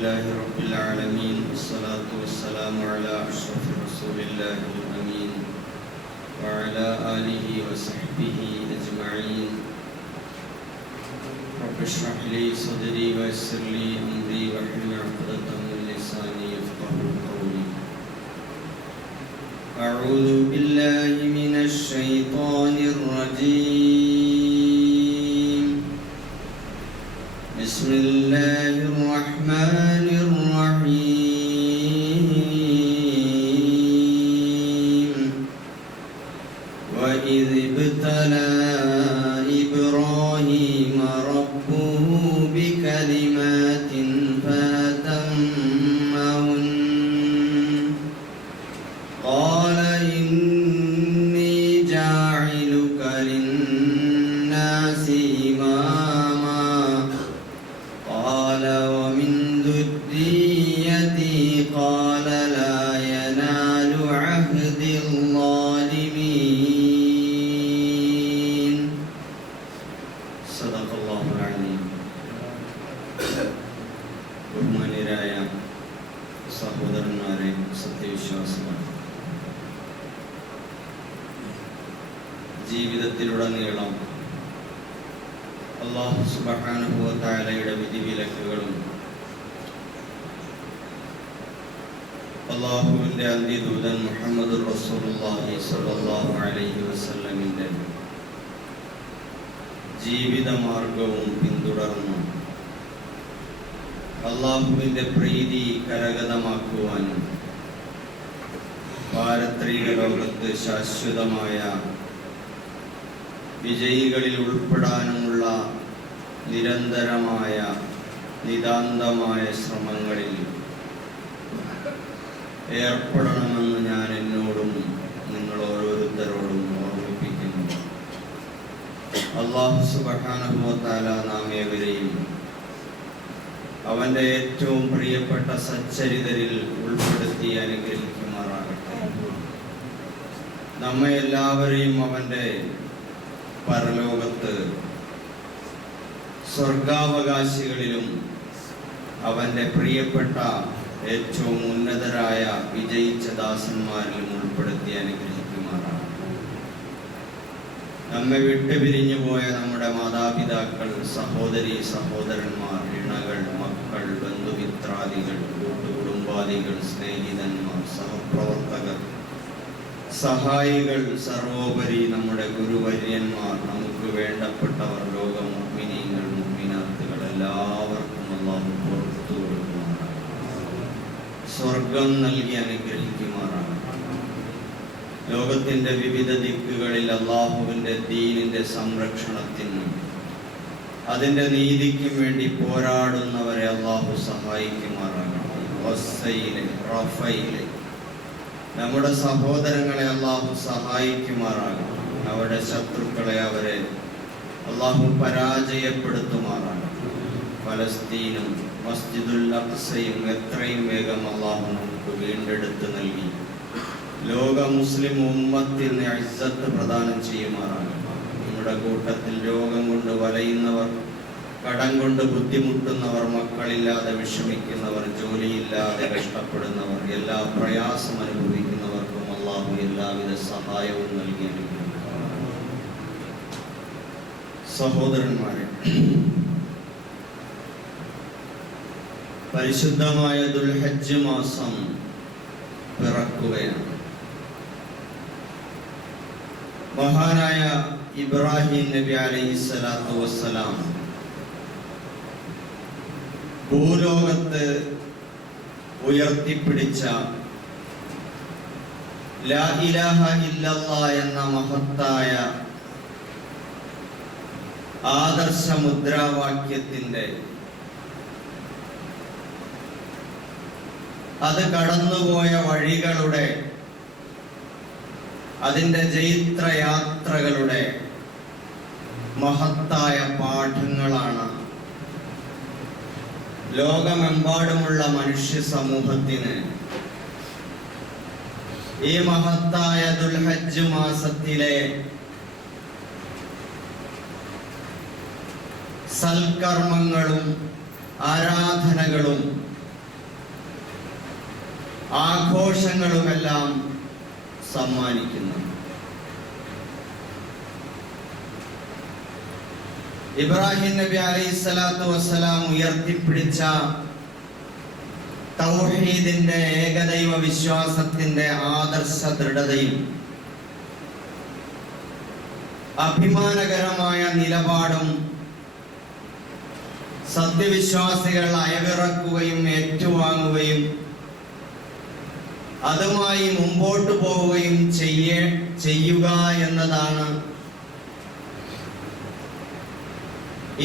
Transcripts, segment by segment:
لله رب العالمين والصلاة والسلام على أشرف رسول الله الأمين وعلى آله وصحبه أجمعين. رب اشرح لي صدري ويسر لي أمري واحلل عقدة من لساني يفقهوا قولي. أعوذ بالله من الشيطان الرجيم. بسم الله الرحمن الرحيم. وإذ ابتلى إبراهيم ربه بكلمات فأتمهن قال إني جاعلك للناس إماما قال ومن ذريتي قال لا ينال عهد الظالمين. صدق الله العظيم. ബഹുമാന്യരായ സഹോദരന്മാരെ, സത്യവിശ്വാസികൾ, ജീവിതത്തിലുടനീളം അല്ലാഹു സുബ്ഹാനഹു വ തആലയുടെ വിധിവിലക്കുകളും അല്ലാഹുവിൻ്റെ അന്ത്യദൂതൻ മുഹമ്മദുർ റസൂലുള്ളാഹി സ്വല്ലല്ലാഹു അലൈഹി വസല്ലമിൻ്റെ ജീവിതമാർഗവും പിന്തുടർന്നു അല്ലാഹുവിൻ്റെ പ്രീതി കരഗതമാക്കുവാനും പാരത്രിക ലോകത്ത് ശാശ്വതമായ വിജയികളിൽ ഉൾപ്പെടാനുമുള്ള നിരന്തരമായ നിതാന്തമായ ശ്രമങ്ങളിൽ ഏർപ്പെടണമെന്ന് ഞാൻ എന്നോടും നിങ്ങൾ ഓരോരുത്തരോടും ഓർമ്മിപ്പിക്കുന്നു. അല്ലാഹു സുബ്ഹാനഹു വ തആല നാം ഏവരെയും അവൻ്റെ ഏറ്റവും പ്രിയപ്പെട്ട സച്ചരിതരിൽ ഉൾപ്പെടുത്തി അനുഗ്രഹിക്കുമാറാകട്ടെ. നമ്മെ എല്ലാവരെയും അവൻ്റെ പരലോകത്ത് സ്വർഗാവകാശികളിലും അവൻ്റെ പ്രിയപ്പെട്ട ഏറ്റവും ഉന്നതരായ വിജയിച്ച ദാസന്മാരിലും ഉൾപ്പെടുത്തി അനുഗ്രഹിക്കുമാറാണ്. നമ്മെ വിട്ടുപിരിഞ്ഞു പോയ നമ്മുടെ മാതാപിതാക്കൾ, സഹോദരി സഹോദരന്മാർ, ഇണകൾ, മക്കൾ, ബന്ധുമിത്രാദികൾ, കൂട്ടുകുടുംബാദികൾ, സ്നേഹിതന്മാർ, സഹപ്രവർത്തകർ, സഹായികൾ, സർവോപരി നമ്മുടെ ഗുരുവര്യന്മാർ, നമുക്ക് വേണ്ടപ്പെട്ടവർ, ലോക മുഅ്മിനീങ്ങൾ, മുഅ്മിനാത്തുകൾ എല്ലാവർക്കും അല്ലാഹു പുറത്തു കൊടുക്കുമാറാണ്. സ്വർഗം നൽകി അനുഗ്രഹിക്കുമാറാണ്. ലോകത്തിൻ്റെ വിവിധ ദിക്കുകളിൽ അല്ലാഹുവിൻ്റെ ദീനിൻ്റെ സംരക്ഷണത്തിനും അതിൻ്റെ നീതിക്കും വേണ്ടി പോരാടുന്നവരെ അല്ലാഹു സഹായിക്കുമാറാകണം. ഗസയിലെ, റഫയിലെ നമ്മുടെ സഹോദരങ്ങളെ അല്ലാഹു സഹായിക്കുമാറാകണം. അവരുടെ ശത്രുക്കളെ അവരെ അല്ലാഹു പരാജയപ്പെടുത്തുമാറാകണം. ഫലസ്തീനും മസ്ജിദുൽ അഖ്സയും എത്രയും വേഗം അല്ലാഹു നമുക്ക് വീണ്ടെടുത്ത് നൽകി ലോക മുസ്ലിം ഉമ്മത്തിന് ഇസ്സത്ത് പ്രദാനം ചെയ്യുമാറാകണം. നമ്മുടെ കൂട്ടത്തിൽ രോഗം കൊണ്ട് വലയുന്നവർ, കടം കൊണ്ട് ബുദ്ധിമുട്ടുന്നവർ, മക്കളില്ലാതെ വിഷമിക്കുന്നവർ, ജോലിയില്ലാതെ കഷ്ടപ്പെടുന്നവർ, എല്ലാ പ്രയാസം അനുഭവിക്കുന്നവർക്കും അല്ലാഹു എല്ലാവിധ സഹായവും നൽകി അനുഗ്രഹിക്കും. സഹോദരന്മാരെ, പരിശുദ്ധമായ ദുൽഹജ്ജ് മാസം പിറക്കുകയാണ്. മഹാനായ ഇബ്രാഹിം നബി അലൈഹിസ്സലാത്തു വസ്സലാം ഭൂലോകത്ത് ഉയർത്തിപ്പിടിച്ച ലാ ഇലാഹ ഇല്ലല്ലാഹ് എന്ന മഹത്തായ ആദർശ മുദ്രാവാക്യത്തിൻ്റെ അത് കടന്നുപോയ വഴികളുടെ, അതിൻ്റെ ജൈത്രയാത്രകളുടെ മഹത്തായ പാഠങ്ങളാണ് ലോകമെമ്പാടുമുള്ള മനുഷ്യ സമൂഹത്തിന് ഈ മഹത്തായ ദുൽഹജ്ജ് മാസത്തിലെ സൽക്കർമ്മങ്ങളും ആരാധനകളും ആഘോഷങ്ങളുമെല്ലാം സമ്മാനിക്കുന്നു. ഇബ്രാഹിം നബി അലൈഹിസ്സലാത്തു വസ്സലാം ഉയർത്തിപ്പിടിച്ച തൗഹീദിന്റെ ഏകദൈവ വിശ്വാസത്തിന്റെ ആദർശ ദൃഢതയും അഭിമാനകരമായ നിലപാടും സത്യവിശ്വാസികൾ അയവിറക്കുകയും ഏറ്റുവാങ്ങുകയും അതുമായി മുമ്പോട്ട് പോവുകയും ചെയ്യുക എന്നതാണ്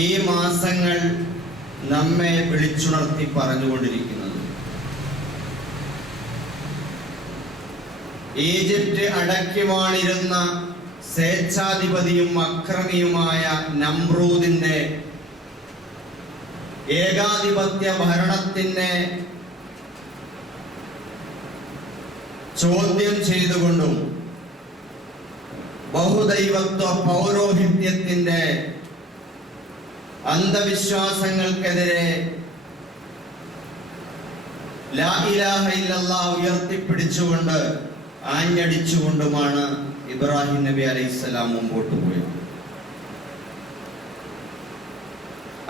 ഈ മാസങ്ങൾ നമ്മെ വിളിച്ചുണർത്തി പറഞ്ഞുകൊണ്ടിരിക്കുന്നത്. ഈജിപ്റ്റ് അടക്കി വാണിരുന്ന സ്വേച്ഛാധിപതിയും അക്രമിയുമായ നമ്രൂദിന്റെ ഏകാധിപത്യ ഭരണത്തിനെ ചോദ്യം ചെയ്തുകൊണ്ടും ബഹുദൈവത്വ പൗരോഹിത്യത്തിന്റെ അന്ധവിശ്വാസങ്ങൾക്കെതിരെ ലാ ഇലാഹ ഇല്ലല്ലാഹ് ഉയർത്തിപ്പിടിച്ചുകൊണ്ട് ആഞ്ഞടിച്ചുകൊണ്ടുമാണ് ഇബ്രാഹിം നബി അലൈഹിസ്സലാം മുമ്പോട്ട് പോയത്.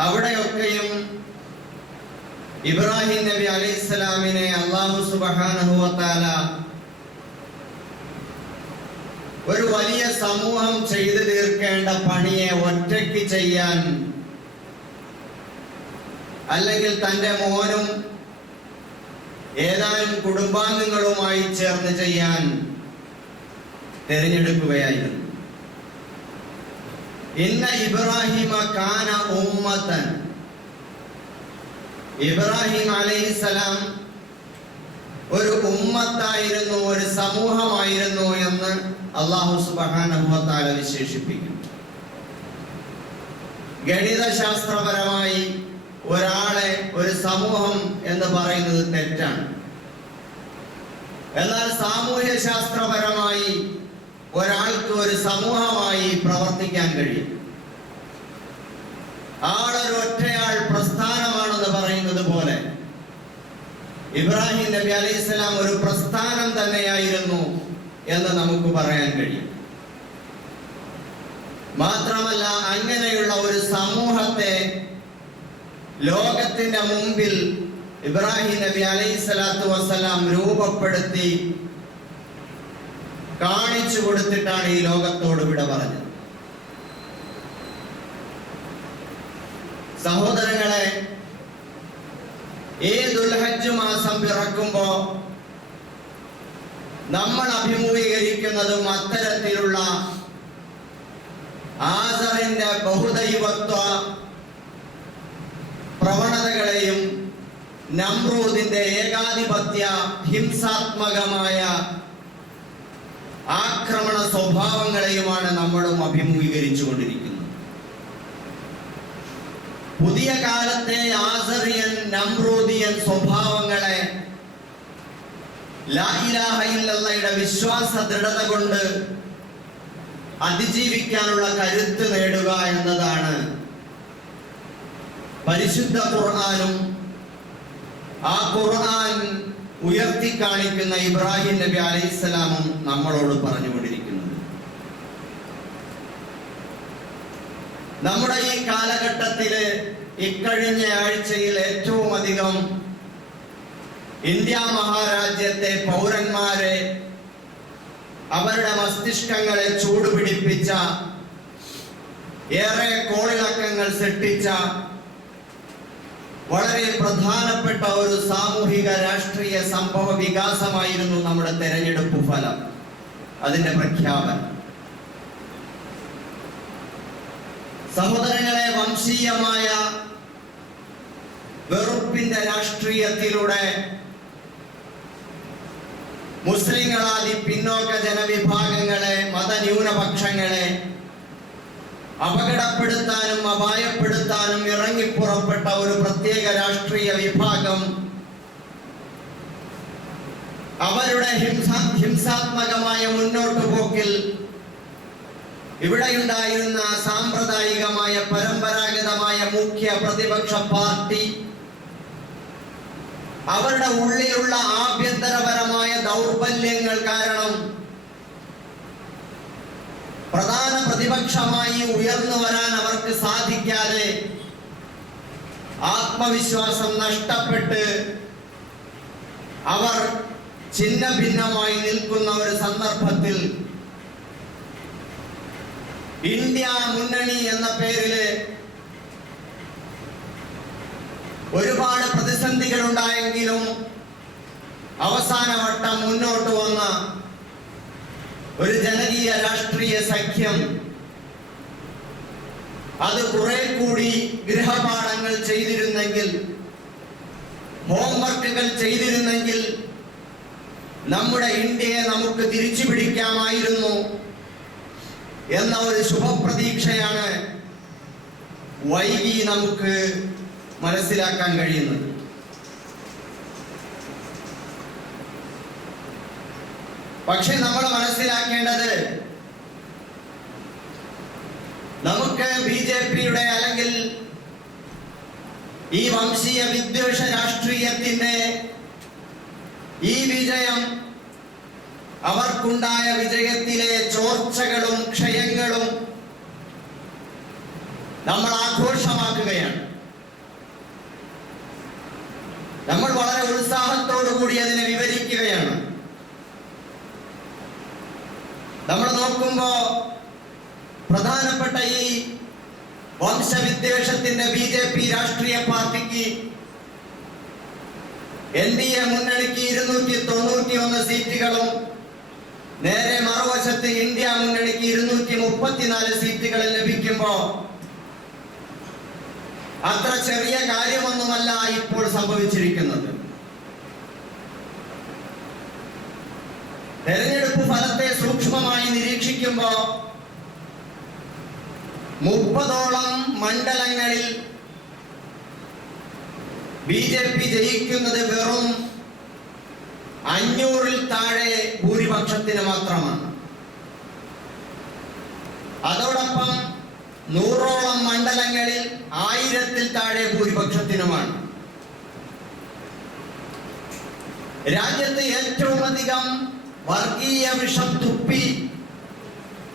അവിടെയൊക്കെയും ഇബ്രാഹിം നബി അലൈഹിസ്സലാമിനെ അല്ലാഹു സുബ്ഹാനഹു വ തആല ഒരു വലിയ സമൂഹം ചെയ്തു തീർക്കേണ്ട പണിയെ ഒറ്റയ്ക്ക് ചെയ്യാൻ, അല്ലെങ്കിൽ തന്റെ മോനും ഏതാനും കുടുംബാംഗങ്ങളുമായി ചേർന്ന് ചെയ്യാൻ തിരഞ്ഞെടുക്കുകയായിരുന്നു. ഇന്ന ഇബ്രാഹിമ കാന ഉമ്മതൻ, ഇബ്രാഹിം അലൈഹിസ്സലാം ഒരു ഉമ്മത്തായിരുന്നു, ഒരു സമൂഹമായിരുന്നു എന്ന് അല്ലാഹു സുബ്ഹാനഹു വ തആല വിശേഷിപ്പിക്കുന്നു. ഗണിതശാസ്ത്രപരമായി ഒരാളെ ഒരു സമൂഹം എന്ന് പറയുന്നത് തെറ്റാണ്. എന്നാൽ സാമൂഹ്യ ശാസ്ത്രപരമായി ഒരാൾക്ക് ഒരു സമൂഹമായി പ്രവർത്തിക്കാൻ കഴിയും. ആളൊരു ഒറ്റയാൾ പ്രസ്ഥാനമാണെന്ന് പറയുന്നത് പോലെ ഇബ്രാഹിം നബി അലൈഹിസ്സലാം ഒരു പ്രസ്ഥാനം തന്നെയായിരുന്നു എന്ന് നമുക്ക് പറയാൻ കഴിയും. മാത്രമല്ല, അങ്ങനെയുള്ള ഒരു സമൂഹത്തെ ലോകത്തിന്റെ മുമ്പിൽ ഇബ്രാഹിം നബി അലൈഹിസ്സലാത്തു വസ്സലാം രൂപപ്പെടുത്തി കാണിച്ചു കൊടുത്തിട്ടാണ് ഈ ലോകത്തോട് വിട പറഞ്ഞത്. സഹോദരങ്ങളെ, ഈ ദുൽഹജ്ജ് മാസം പിറക്കുമ്പോ നമ്മൾ അഭിമുഖീകരിക്കുന്നതും അത്തരത്തിലുള്ള ആസറിന്റെ ബഹുദൈവത്വ പ്രവണതകളെയും നമ്രൂദിന്റെ ഏകാധിപത്യ ഹിംസാത്മകമായ ആക്രമണ സ്വഭാവങ്ങളെയുമാണ് നമ്മളും അഭിമുഖീകരിച്ചുകൊണ്ടിരിക്കുന്നത്. പുതിയ കാലത്തെ ആസറിയൻ നമ്രൂദിയൻ സ്വഭാവങ്ങളെ ലാ ഇലാഹ ഇല്ലല്ലാഹയുടെ വിശ്വാസ ദൃഢത കൊണ്ട് അതിജീവിക്കാനുള്ള കരുത്ത് നേടുക എന്നതാണ് പരിശുദ്ധ ഖുർആനും ആ ഖുർആൻ ഉയർത്തി കാണിക്കുന്ന ഇബ്രാഹിം നബി അലൈഹിസ്സലാമും നമ്മളോട് പറഞ്ഞുകൊണ്ടിരിക്കുന്നത്. നമ്മുടെ ഈ കാലഘട്ടത്തില് ഇക്കഴിഞ്ഞ ആഴ്ചയിൽ ഏറ്റവും അധികം ഇന്ത്യ മഹാരാജ്യത്തെ പൗരന്മാരെ അവരുടെ മസ്തിഷ്കങ്ങളെ ചൂടുപിടിപ്പിച്ച, ഏറെ കോളിളക്കങ്ങൾ സൃഷ്ടിച്ച വളരെ പ്രധാനപ്പെട്ട ഒരു സാമൂഹിക രാഷ്ട്രീയ സംഭവ വികാസമായിരുന്നു നമ്മുടെ തെരഞ്ഞെടുപ്പ് ഫലം, അതിന്റെ പ്രഖ്യാപനം. സഹോദരങ്ങളെ, വംശീയമായ വെറുപ്പിന്റെ രാഷ്ട്രീയത്തിലൂടെ മുസ്ലിങ്ങളാദി പിന്നോക്ക ജനവിഭാഗങ്ങളെ, മതന്യൂനപക്ഷങ്ങളെ അപകടപ്പെടുത്താനും അപായപ്പെടുത്താനും ഇറങ്ങിപ്പുറപ്പെട്ട ഒരു പ്രത്യേക രാഷ്ട്രീയ വിഭാഗം അവരുടെ ഹിംസാത്മകമായ മുന്നോട്ടു പോക്കിൽ ഇവിടെയുണ്ടായിരുന്ന സാമ്പ്രദായികമായ പരമ്പരാഗതമായ മുഖ്യ പ്രതിപക്ഷ പാർട്ടി അവരുടെ ഉള്ളിലുള്ള ആഭ്യന്തരപരമായ ദൗർബല്യങ്ങൾ കാരണം പ്രധാന പ്രതിപക്ഷമായി ഉയർന്നു വരാൻ അവർക്ക് സാധിക്കാതെ ആത്മവിശ്വാസം നഷ്ടപ്പെട്ട് അവർ ഛിന്ന ഭിന്നമായി നിൽക്കുന്ന ഒരു സന്ദർഭത്തിൽ ഇന്ത്യ മുന്നണി എന്ന പേരില് ഒരുപാട് പ്രതിസന്ധികൾ ഉണ്ടായെങ്കിലും അവസാനവട്ടം മുന്നോട്ട് വന്ന ഒരു ജനകീയ രാഷ്ട്രീയ സഖ്യം അത് കുറെ കൂടി ഗൃഹപാഠങ്ങൾ ചെയ്തിരുന്നെങ്കിൽ, ഹോംവർക്കുകൾ ചെയ്തിരുന്നെങ്കിൽ നമ്മുടെ ഇന്ത്യയെ നമുക്ക് തിരിച്ചു പിടിക്കാമായിരുന്നു എന്ന ഒരു ശുഭപ്രതീക്ഷയാണ് വൈകി നമുക്ക് മനസ്സിലാക്കാൻ കഴിയുന്നത്. പക്ഷെ നമ്മൾ മനസ്സിലാക്കേണ്ടത്, നമുക്ക് BJP-യുടെ അല്ലെങ്കിൽ ഈ വംശീയ വിദ്വേഷ രാഷ്ട്രീയത്തിന്റെ ഈ വിജയം അവർക്കുണ്ടായ വിജയത്തിലെ ചോർച്ചകളും ക്ഷയങ്ങളും നമ്മൾ ആഘോഷമാക്കുകയാണ്. നമ്മൾ വളരെ ഉത്സാഹത്തോടു കൂടി അതിനെ വിവരിക്കുകയാണ്. നമ്മൾ നോക്കുമ്പോ പ്രധാനപ്പെട്ട ഈ വംശവിദ്വേഷത്തിന്റെ BJP രാഷ്ട്രീയ പാർട്ടിക്ക് NDA മുന്നണിക്ക് 291 സീറ്റുകളും നേരെ മറുവശത്ത് ഇന്ത്യ മുന്നണിക്ക് 234 സീറ്റുകളും ലഭിക്കുമ്പോ അത്ര ചെറിയ കാര്യമൊന്നുമല്ല ഇപ്പോൾ സംഭവിച്ചിരിക്കുന്നത്. തെരഞ്ഞെടുപ്പ് ഫലത്തെ സൂക്ഷ്മമായി നിരീക്ഷിക്കുമ്പോ 30ഓളം മണ്ഡലങ്ങളിൽ BJP ജയിക്കുന്നത് വെറും 500-ൽ താഴെ ഭൂരിപക്ഷത്തിന് മാത്രമാണ്. അതോടൊപ്പം 100ഓളം മണ്ഡലങ്ങളിൽ 1000-ൽ താഴെ ഭൂരിപക്ഷത്തിനുമാണ്. രാജ്യത്ത് ഏറ്റവും അധികം വർഗീയ വിഷം തുപ്പി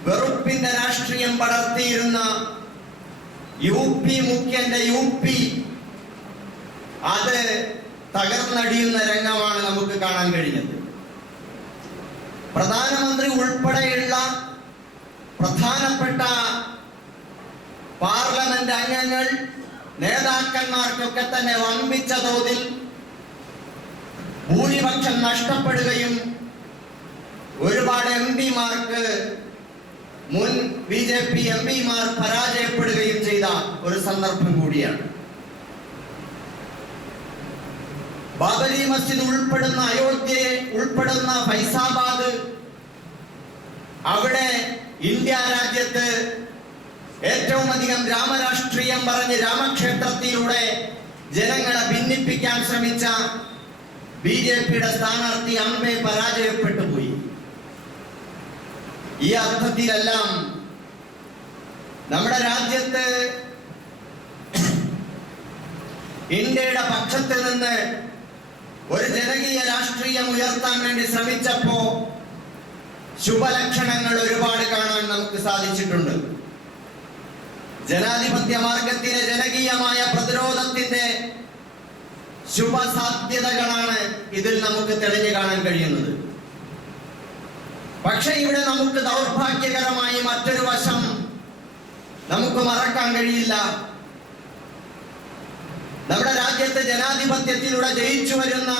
വെറുപ്പിന്റെ രാഷ്ട്രീയം പടർത്തിയിരുന്ന UP മുഖ്യന്റെ UP അത് തകർന്നടിയുന്ന രംഗമാണ് നമുക്ക് കാണാൻ കഴിഞ്ഞത്. പ്രധാനമന്ത്രി ഉൾപ്പെടെയുള്ള പ്രധാനപ്പെട്ട പാർലമെന്റ് അംഗങ്ങൾ, നേതാക്കന്മാർക്കൊക്കെ തന്നെ വമ്പിച്ച തോതിൽ ഭൂരിപക്ഷം നഷ്ടപ്പെടുകയും ഒരുപാട് MP-മാർക്ക്, മുൻ BJP MP-മാർ പരാജയപ്പെടുകയും ചെയ്ത ഒരു സന്ദർഭം കൂടിയാണ്. ബാബരി മസ്ജിദ് ഉൾപ്പെടുന്ന അയോധ്യയെ ഉൾപ്പെടുന്ന ഫൈസാബാദ്, അവിടെ ഇന്ത്യ രാജ്യത്ത് ഏറ്റവും അധികം രാമരാഷ്ട്രീയം പറഞ്ഞ് രാമക്ഷേത്രത്തിലൂടെ ജനങ്ങളെ ഭിന്നിപ്പിക്കാൻ ശ്രമിച്ച BJP-യുടെ സ്ഥാനാർത്ഥി അമ്പെ പരാജയപ്പെട്ടു പോയി. ഈ അർത്ഥത്തിലെല്ലാം നമ്മുടെ രാജ്യത്ത് ഇന്ത്യയുടെ പക്ഷത്ത് നിന്ന് ഒരു ജനകീയ രാഷ്ട്രീയം ഉയർത്താൻ വേണ്ടി ശ്രമിച്ചപ്പോ ശുഭലക്ഷണങ്ങൾ ഒരുപാട് കാണാൻ നമുക്ക് സാധിച്ചിട്ടുണ്ട്. ജനാധിപത്യ മാർഗത്തിലെ ജനകീയമായ പ്രതിരോധത്തിന്റെ ശുഭസാധ്യതകളാണ് ഇതിൽ നമുക്ക് തെളിഞ്ഞു കാണാൻ കഴിയുന്നത്. പക്ഷെ ഇവിടെ നമുക്ക് ദൗർഭാഗ്യകരമായി മറ്റൊരു വശം നമുക്ക് മറക്കാൻ കഴിയില്ല. നമ്മുടെ രാജ്യത്തെ ജനാധിപത്യത്തിലൂടെ ജയിച്ചു വരുന്ന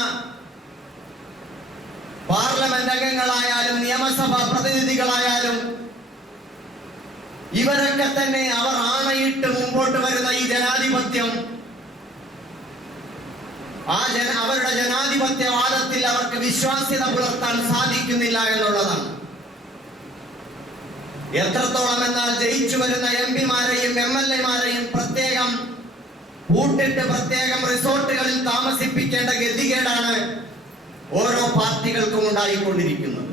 പാർലമെന്റ് അംഗങ്ങളായാലും നിയമസഭാ പ്രതിനിധികളായാലും ഇവരൊക്കെ തന്നെ അവർ ആണയിട്ട് മുമ്പോട്ട് വരുന്ന ഈ ജനാധിപത്യം, അവരുടെ ജനാധിപത്യവാദത്തിൽ അവർക്ക് വിശ്വാസ്യത പുലർത്താൻ സാധിക്കുന്നില്ല എന്നുള്ളതാണ്. എത്രത്തോളം എന്നാൽ ജയിച്ചു വരുന്ന MP-മാരെയും MLA-മാരെയും പ്രത്യേകം കൂട്ടിട്ട് പ്രത്യേകം റിസോർട്ടുകളിൽ താമസിപ്പിക്കേണ്ട ഗതികേടാണ് ഓരോ പാർട്ടികൾക്കും ഉണ്ടായിക്കൊണ്ടിരിക്കുന്നത്.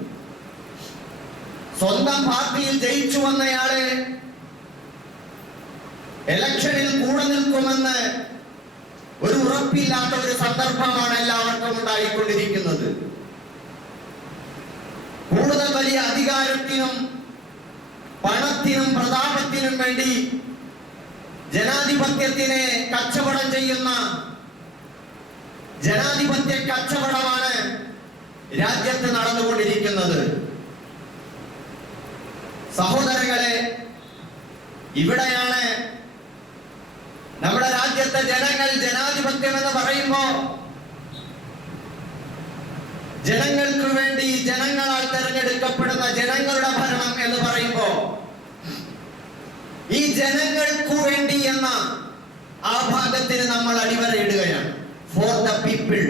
സ്വന്തം പാർട്ടിയിൽ ജയിച്ചു വന്നയാളെ ഇലക്ഷനിൽ കൂടെ നിൽക്കുമെന്ന് ഒരു ഉറപ്പില്ലാത്ത ഒരു സന്ദർഭമാണ് എല്ലാവർക്കും ഉണ്ടായിക്കൊണ്ടിരിക്കുന്നത്. കൂടുതൽ വലിയ അധികാരത്തിനും പണത്തിനും പ്രതാപത്തിനും വേണ്ടി ജനാധിപത്യത്തിനെ കച്ചവടം ചെയ്യുന്ന ജനാധിപത്യ കച്ചവടമാണ് രാജ്യത്ത് നടന്നുകൊണ്ടിരിക്കുന്നത്. സഹോദരങ്ങളെ, ഇവിടെയാണ് നമ്മുടെ രാജ്യത്തെ ജനങ്ങൾ ജനാധിപത്യം എന്ന് പറയുമ്പോ ജനങ്ങൾക്ക് വേണ്ടി ജനങ്ങളാൽ തെരഞ്ഞെടുക്കപ്പെടുന്ന ജനങ്ങളുടെ ഭരണം എന്ന് പറയുമ്പോ ഈ ജനങ്ങൾക്കു വേണ്ടി എന്ന ആ ഭാഗത്തിന് നമ്മൾ അടിവരയിടുകയാണ്. For the people.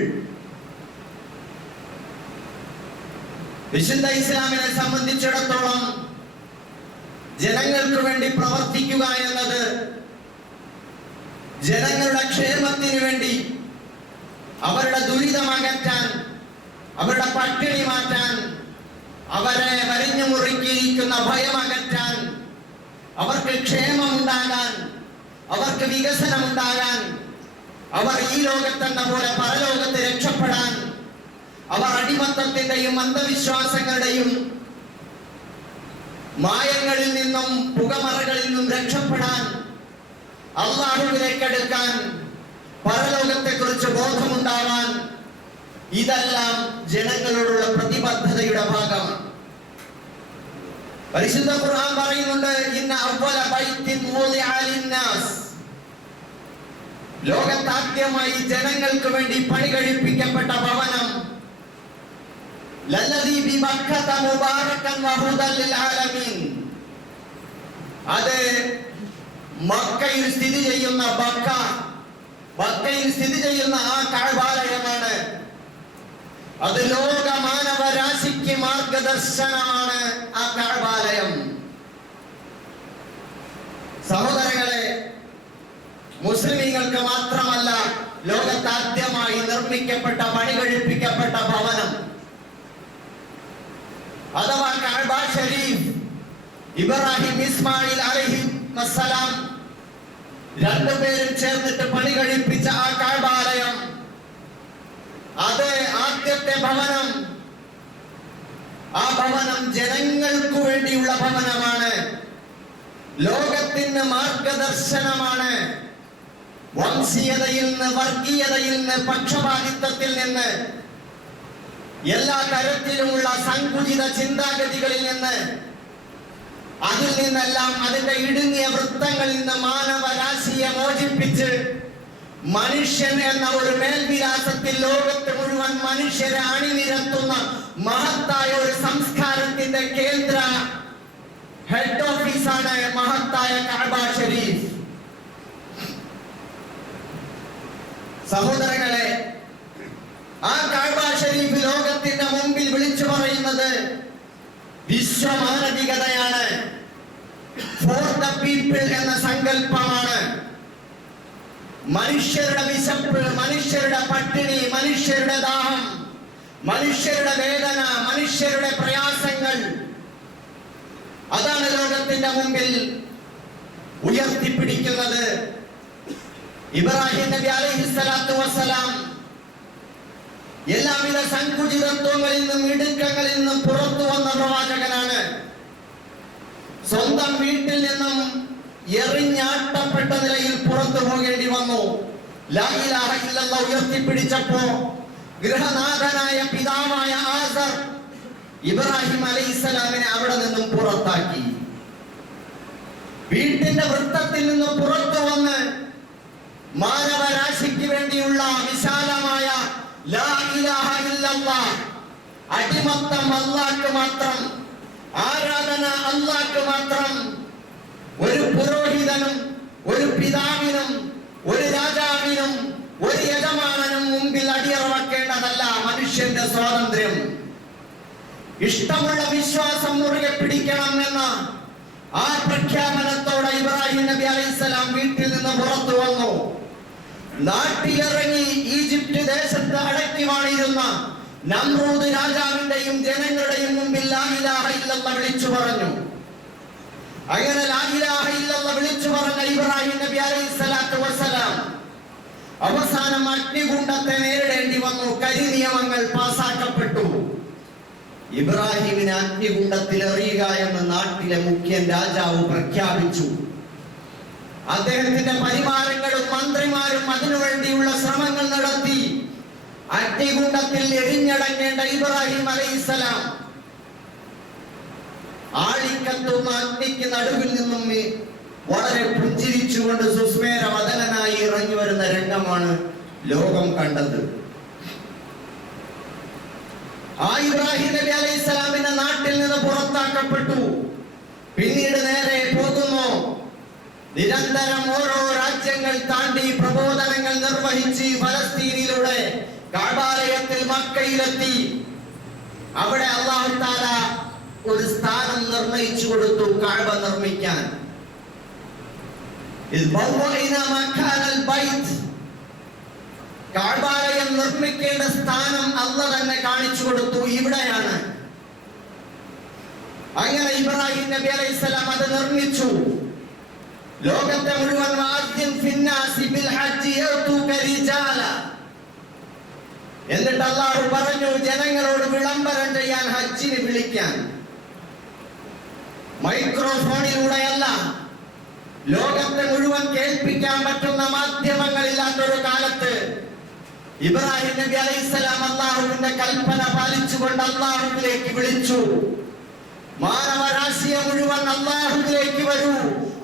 വിശുദ്ധ ഇസ്ലാമിനെ സംബന്ധിച്ചിടത്തോളം ജനങ്ങൾക്ക് വേണ്ടി പ്രവർത്തിക്കുക എന്നത് ജനങ്ങളുടെ ക്ഷേമത്തിന് വേണ്ടി, അവരുടെ ദുരിതം അകറ്റാൻ, അവരുടെ പട്ടിണി മാറ്റാൻ, അവരെ വരിഞ്ഞു മുറുക്കിയിരിക്കുന്ന ഭയം അകറ്റാൻ, അവർക്ക് ക്ഷേമം ഉണ്ടാകാൻ, അവർക്ക് വികസനം ഉണ്ടാകാൻ, അവർ ഈ ലോകത്തെന്ന പോലെ പരലോകത്ത് രക്ഷപ്പെടാൻ, അവർ അടിമത്തത്തിന്റെയും അന്ധവിശ്വാസങ്ങളുടെയും മായങ്ങളിൽ നിന്നും പുകമറകളിൽ നിന്നും രക്ഷപ്പെടാൻ, അല്ലാഹുവിലേക്ക് അടുക്കാൻ, പരലോകത്തെ കുറിച്ച് ബോധമുണ്ടാവാൻ, ഇതെല്ലാം ജനങ്ങളോടുള്ള പ്രതിബദ്ധതയുടെ ഭാഗമാണ്. പരിശുദ്ധ ഖുർആൻ പറയുന്നുണ്ട്, ഇന്ന അവ്വല ബൈത്തിൻ വൂദിഅ ലിന്നാസ്, ലോകത്താദ്യമായി ജനങ്ങൾക്ക് വേണ്ടി പണി കഴിപ്പിക്കപ്പെട്ട ഭവനം, ലല്ലദീ ബിബക്കത മുബാറകൻ വഹുദൻ ലിൽ ആലമീൻ, അത് മക്കയിൽ സ്ഥിതി ചെയ്യുന്ന മക്കയിൽ സ്ഥിതി ചെയ്യുന്ന ആ കഅബാലയമാണ്. അത് ലോക മാനവരാശിക്ക് മാർഗദർശനമാണ് ആ കഅബാലയം. സഹോദരങ്ങളെ, മുസ്ലിമീങ്ങൾക്ക് മാത്രമല്ല ലോകത്താദ്യമായി നിർമ്മിക്കപ്പെട്ട പണി കഴിപ്പിക്കപ്പെട്ട ഭവനം അഥവാ കഅബ ഷരീഫ്, ഇബ്രാഹിം ഇസ്മായിൽ അലൈഹിസ്സലാം രണ്ടുപേരും ചേർന്നിട്ട് പണി കഴിപ്പിച്ച ആ കഅബാലയം, അത് ആദ്യത്തെ ഭവനം. ആ ഭവനം ജനങ്ങൾക്ക് വേണ്ടിയുള്ള ഭവനമാണ്, ലോകത്തിന് മാർഗദർശനമാണ്. വംശീയതയിൽ നിന്ന്, വർഗീയതയിൽ നിന്ന്, പക്ഷപാതിത്വത്തിൽ നിന്ന്, എല്ലാ തരത്തിലുമുള്ള സങ്കുചിത ചിന്താഗതികളിൽ നിന്ന്, അതിൽ നിന്നെല്ലാം, അതിന്റെ ഇടുങ്ങിയ വൃത്തങ്ങളിൽ നിന്ന് മാനവരാശിയെ മോചിപ്പിച്ച് മനുഷ്യൻ എന്ന ഒരു മേൽവിലാസത്തിൽ ലോകത്ത് മുഴുവൻ മനുഷ്യരെ അണിനിരത്തുന്ന മഹത്തായ ഒരു സംസ്കാരത്തിന്റെ കേന്ദ്ര ഹെഡ് ഓഫീസാണ് മഹത്തായ കഅബ ഷരീഫ്. സഹോദരങ്ങളെ, ആ കഅബ ഷരീഫ് ലോകത്തിന്റെ മുമ്പിൽ വിളിച്ചു പറയുന്നത് വിശ്വമാനവികതയാണ്, ഫോർ ദ പീപ്പിൾ എന്ന സങ്കല്പമാണ്. മനുഷ്യരുടെ വിശപ്പ്, മനുഷ്യരുടെ പട്ടിണി, മനുഷ്യരുടെ ദാഹം, മനുഷ്യരുടെ വേദന, മനുഷ്യരുടെ പ്രയാസങ്ങൾ, അതാണ് ലോകത്തിന്റെ മുമ്പിൽ ഉയർത്തിപ്പിടിക്കുന്നത്. ഇബ്രാഹിം നബി അലൈഹിസ്സലാത്തു വസ്സലാം എല്ലാവിധ സങ്കുചിതത്വങ്ങളിൽ നിന്നും ഇടുക്കങ്ങളിൽ നിന്നും പുറത്തു വന്ന പ്രവാചകനാണ്. സ്വന്തം വീട്ടിൽ നിന്നും എറിഞ്ഞാട്ടപ്പെട്ട നിലയിൽ പുറത്തു പോകേണ്ടി വന്നു. ലാ ഇലാഹ ഇല്ലല്ലാഹ് ഉയർത്തിപ്പിടിച്ചപ്പോ ഗൃഹനാഥനായ പിതാവായ ആസർ ഇബ്രാഹിം അലൈഹിസ്സലാമിനെ അവിടെ നിന്നും പുറത്താക്കി. വീട്ടിന്റെ വൃത്തത്തിൽ നിന്നും പുറത്തു വന്ന് മാനവരാശിക്ക് വേണ്ടിയുള്ള വിശാലമായ ലാ ഇലാഹ ഇല്ലല്ലാഹ്, അടിമത്തം അല്ലാഹ്ക്ക് മാത്രം, ആരാധന അല്ലാഹ്ക്ക് മാത്രം, ഒരു പുരോഹിതനും ഒരു പിതാവിനും ഒരു രാജാവിനും ഒരു യജമാനനും മുമ്പിൽ അടിയറവെക്കേണ്ടതല്ല മനുഷ്യന്റെ സ്വാതന്ത്ര്യം. ഇഷ്ടമുള്ള വിശ്വാസം മുറുകെ പിടിക്കണം എന്ന ആ പ്രഖ്യാപനത്തോടെ ഇബ്രാഹിം നബി അലൈഹിസ്സലാം വീട്ടിൽ നിന്ന് പുറത്തു വന്നു. നാട്ടിലിറങ്ങി ഈജിപ്റ്റ് ദേശത്ത് അടക്കി വാണിരുന്ന നമ്രൂദ് രാജാവിന്റെയും ജനങ്ങളുടെയും മുമ്പിൽ ലാ ഇലാഹ ഇല്ലല്ലാഹ് വിളിച്ചു പറഞ്ഞു. അങ്ങനെ ലാ ഇലാഹ ഇല്ലല്ലാഹ് വിളിച്ചു പറഞ്ഞ ഇബ്രാഹിം നബി അലൈഹിസ്സലാത്തു വസ്സലാം അവസാനം അഗ്നികുണ്ഡത്തെ നേരിടേണ്ടി വന്നു. കരിനിയമങ്ങൾ പാസാക്കപ്പെട്ടു. ഇബ്രാഹിമിനെ അഗ്നികുണ്ഡത്തിൽ എറിയുക എന്ന് നാട്ടിലെ മുഖ്യൻ രാജാവ് പ്രഖ്യാപിച്ചു. അദ്ദേഹത്തിന്റെ പരിവാരങ്ങളും മന്ത്രിമാരും അതിനുവേണ്ടിയുള്ള ശ്രമങ്ങൾ നടത്തി. അഗ്നികുണ്ഡത്തിൽ എരിഞ്ഞടങ്ങേണ്ട ഇബ്രാഹിം അലൈഹിസ്സലാം ആളിക്കത്തുന്ന അഗ്നിക്ക് നടുവിൽ നിന്നും വളരെ പുഞ്ചിരിച്ചുകൊണ്ട് സുസ്മേര വദനനായി ഇറങ്ങി വരുന്ന രംഗമാണ് ലോകം കണ്ടത്. ആ ഇബ്രാഹിം നബി അലൈഹിസ്സലാമിന്റെ നാട്ടിൽ നിന്ന് പുറത്താക്കപ്പെട്ടു. പിന്നീട് നേരെ പോകുന്നു. നിരന്തരം ഓരോ രാജ്യങ്ങൾ താണ്ടി പ്രബോധനങ്ങൾ നിർവഹിച്ച് ഫലസ്തീനിലൂടെ കഅബാലയത്തിൽ മക്കയിലെത്തി. അവിടെ അല്ലാഹു തആല ഒരു സ്ഥാനം നിർണയിച്ചു കൊടുത്തു കഅബ നിർമ്മിക്കാൻ. കഅബാലയം നിർമ്മിക്കേണ്ട സ്ഥാനം അല്ലാഹു തന്നെ കാണിച്ചു കൊടുത്തു. ഇവിടെയാണ്. അങ്ങനെ ഇബ്രാഹിം നബി അലൈഹിസ്സലാം അത് നിർമ്മിച്ചു. ലോകത്തെ മുഴുവൻ എന്നിട്ട് അല്ലാഹു പറഞ്ഞു ജനങ്ങളോട് വിളംബരം ചെയ്യാൻ ഹജ്ജിന് വിളിക്കാൻ. മൈക്രോഫോണിലൂടെയല്ല, ലോകത്തെ മുഴുവൻ കേൾപ്പിക്കാൻ പറ്റുന്ന മാധ്യമങ്ങളില്ലാത്തൊരു കാലത്ത് ഇബ്രാഹിം നബി അലൈഹിസ്സലാം അല്ലാഹുവിന്റെ കൽപ്പന പാലിച്ചുകൊണ്ട് അല്ലാഹുവിലേക്ക് വിളിച്ചു. മാനവരാശിയെ മുഴുവൻ അല്ലാഹുവിലേക്ക് വരൂ,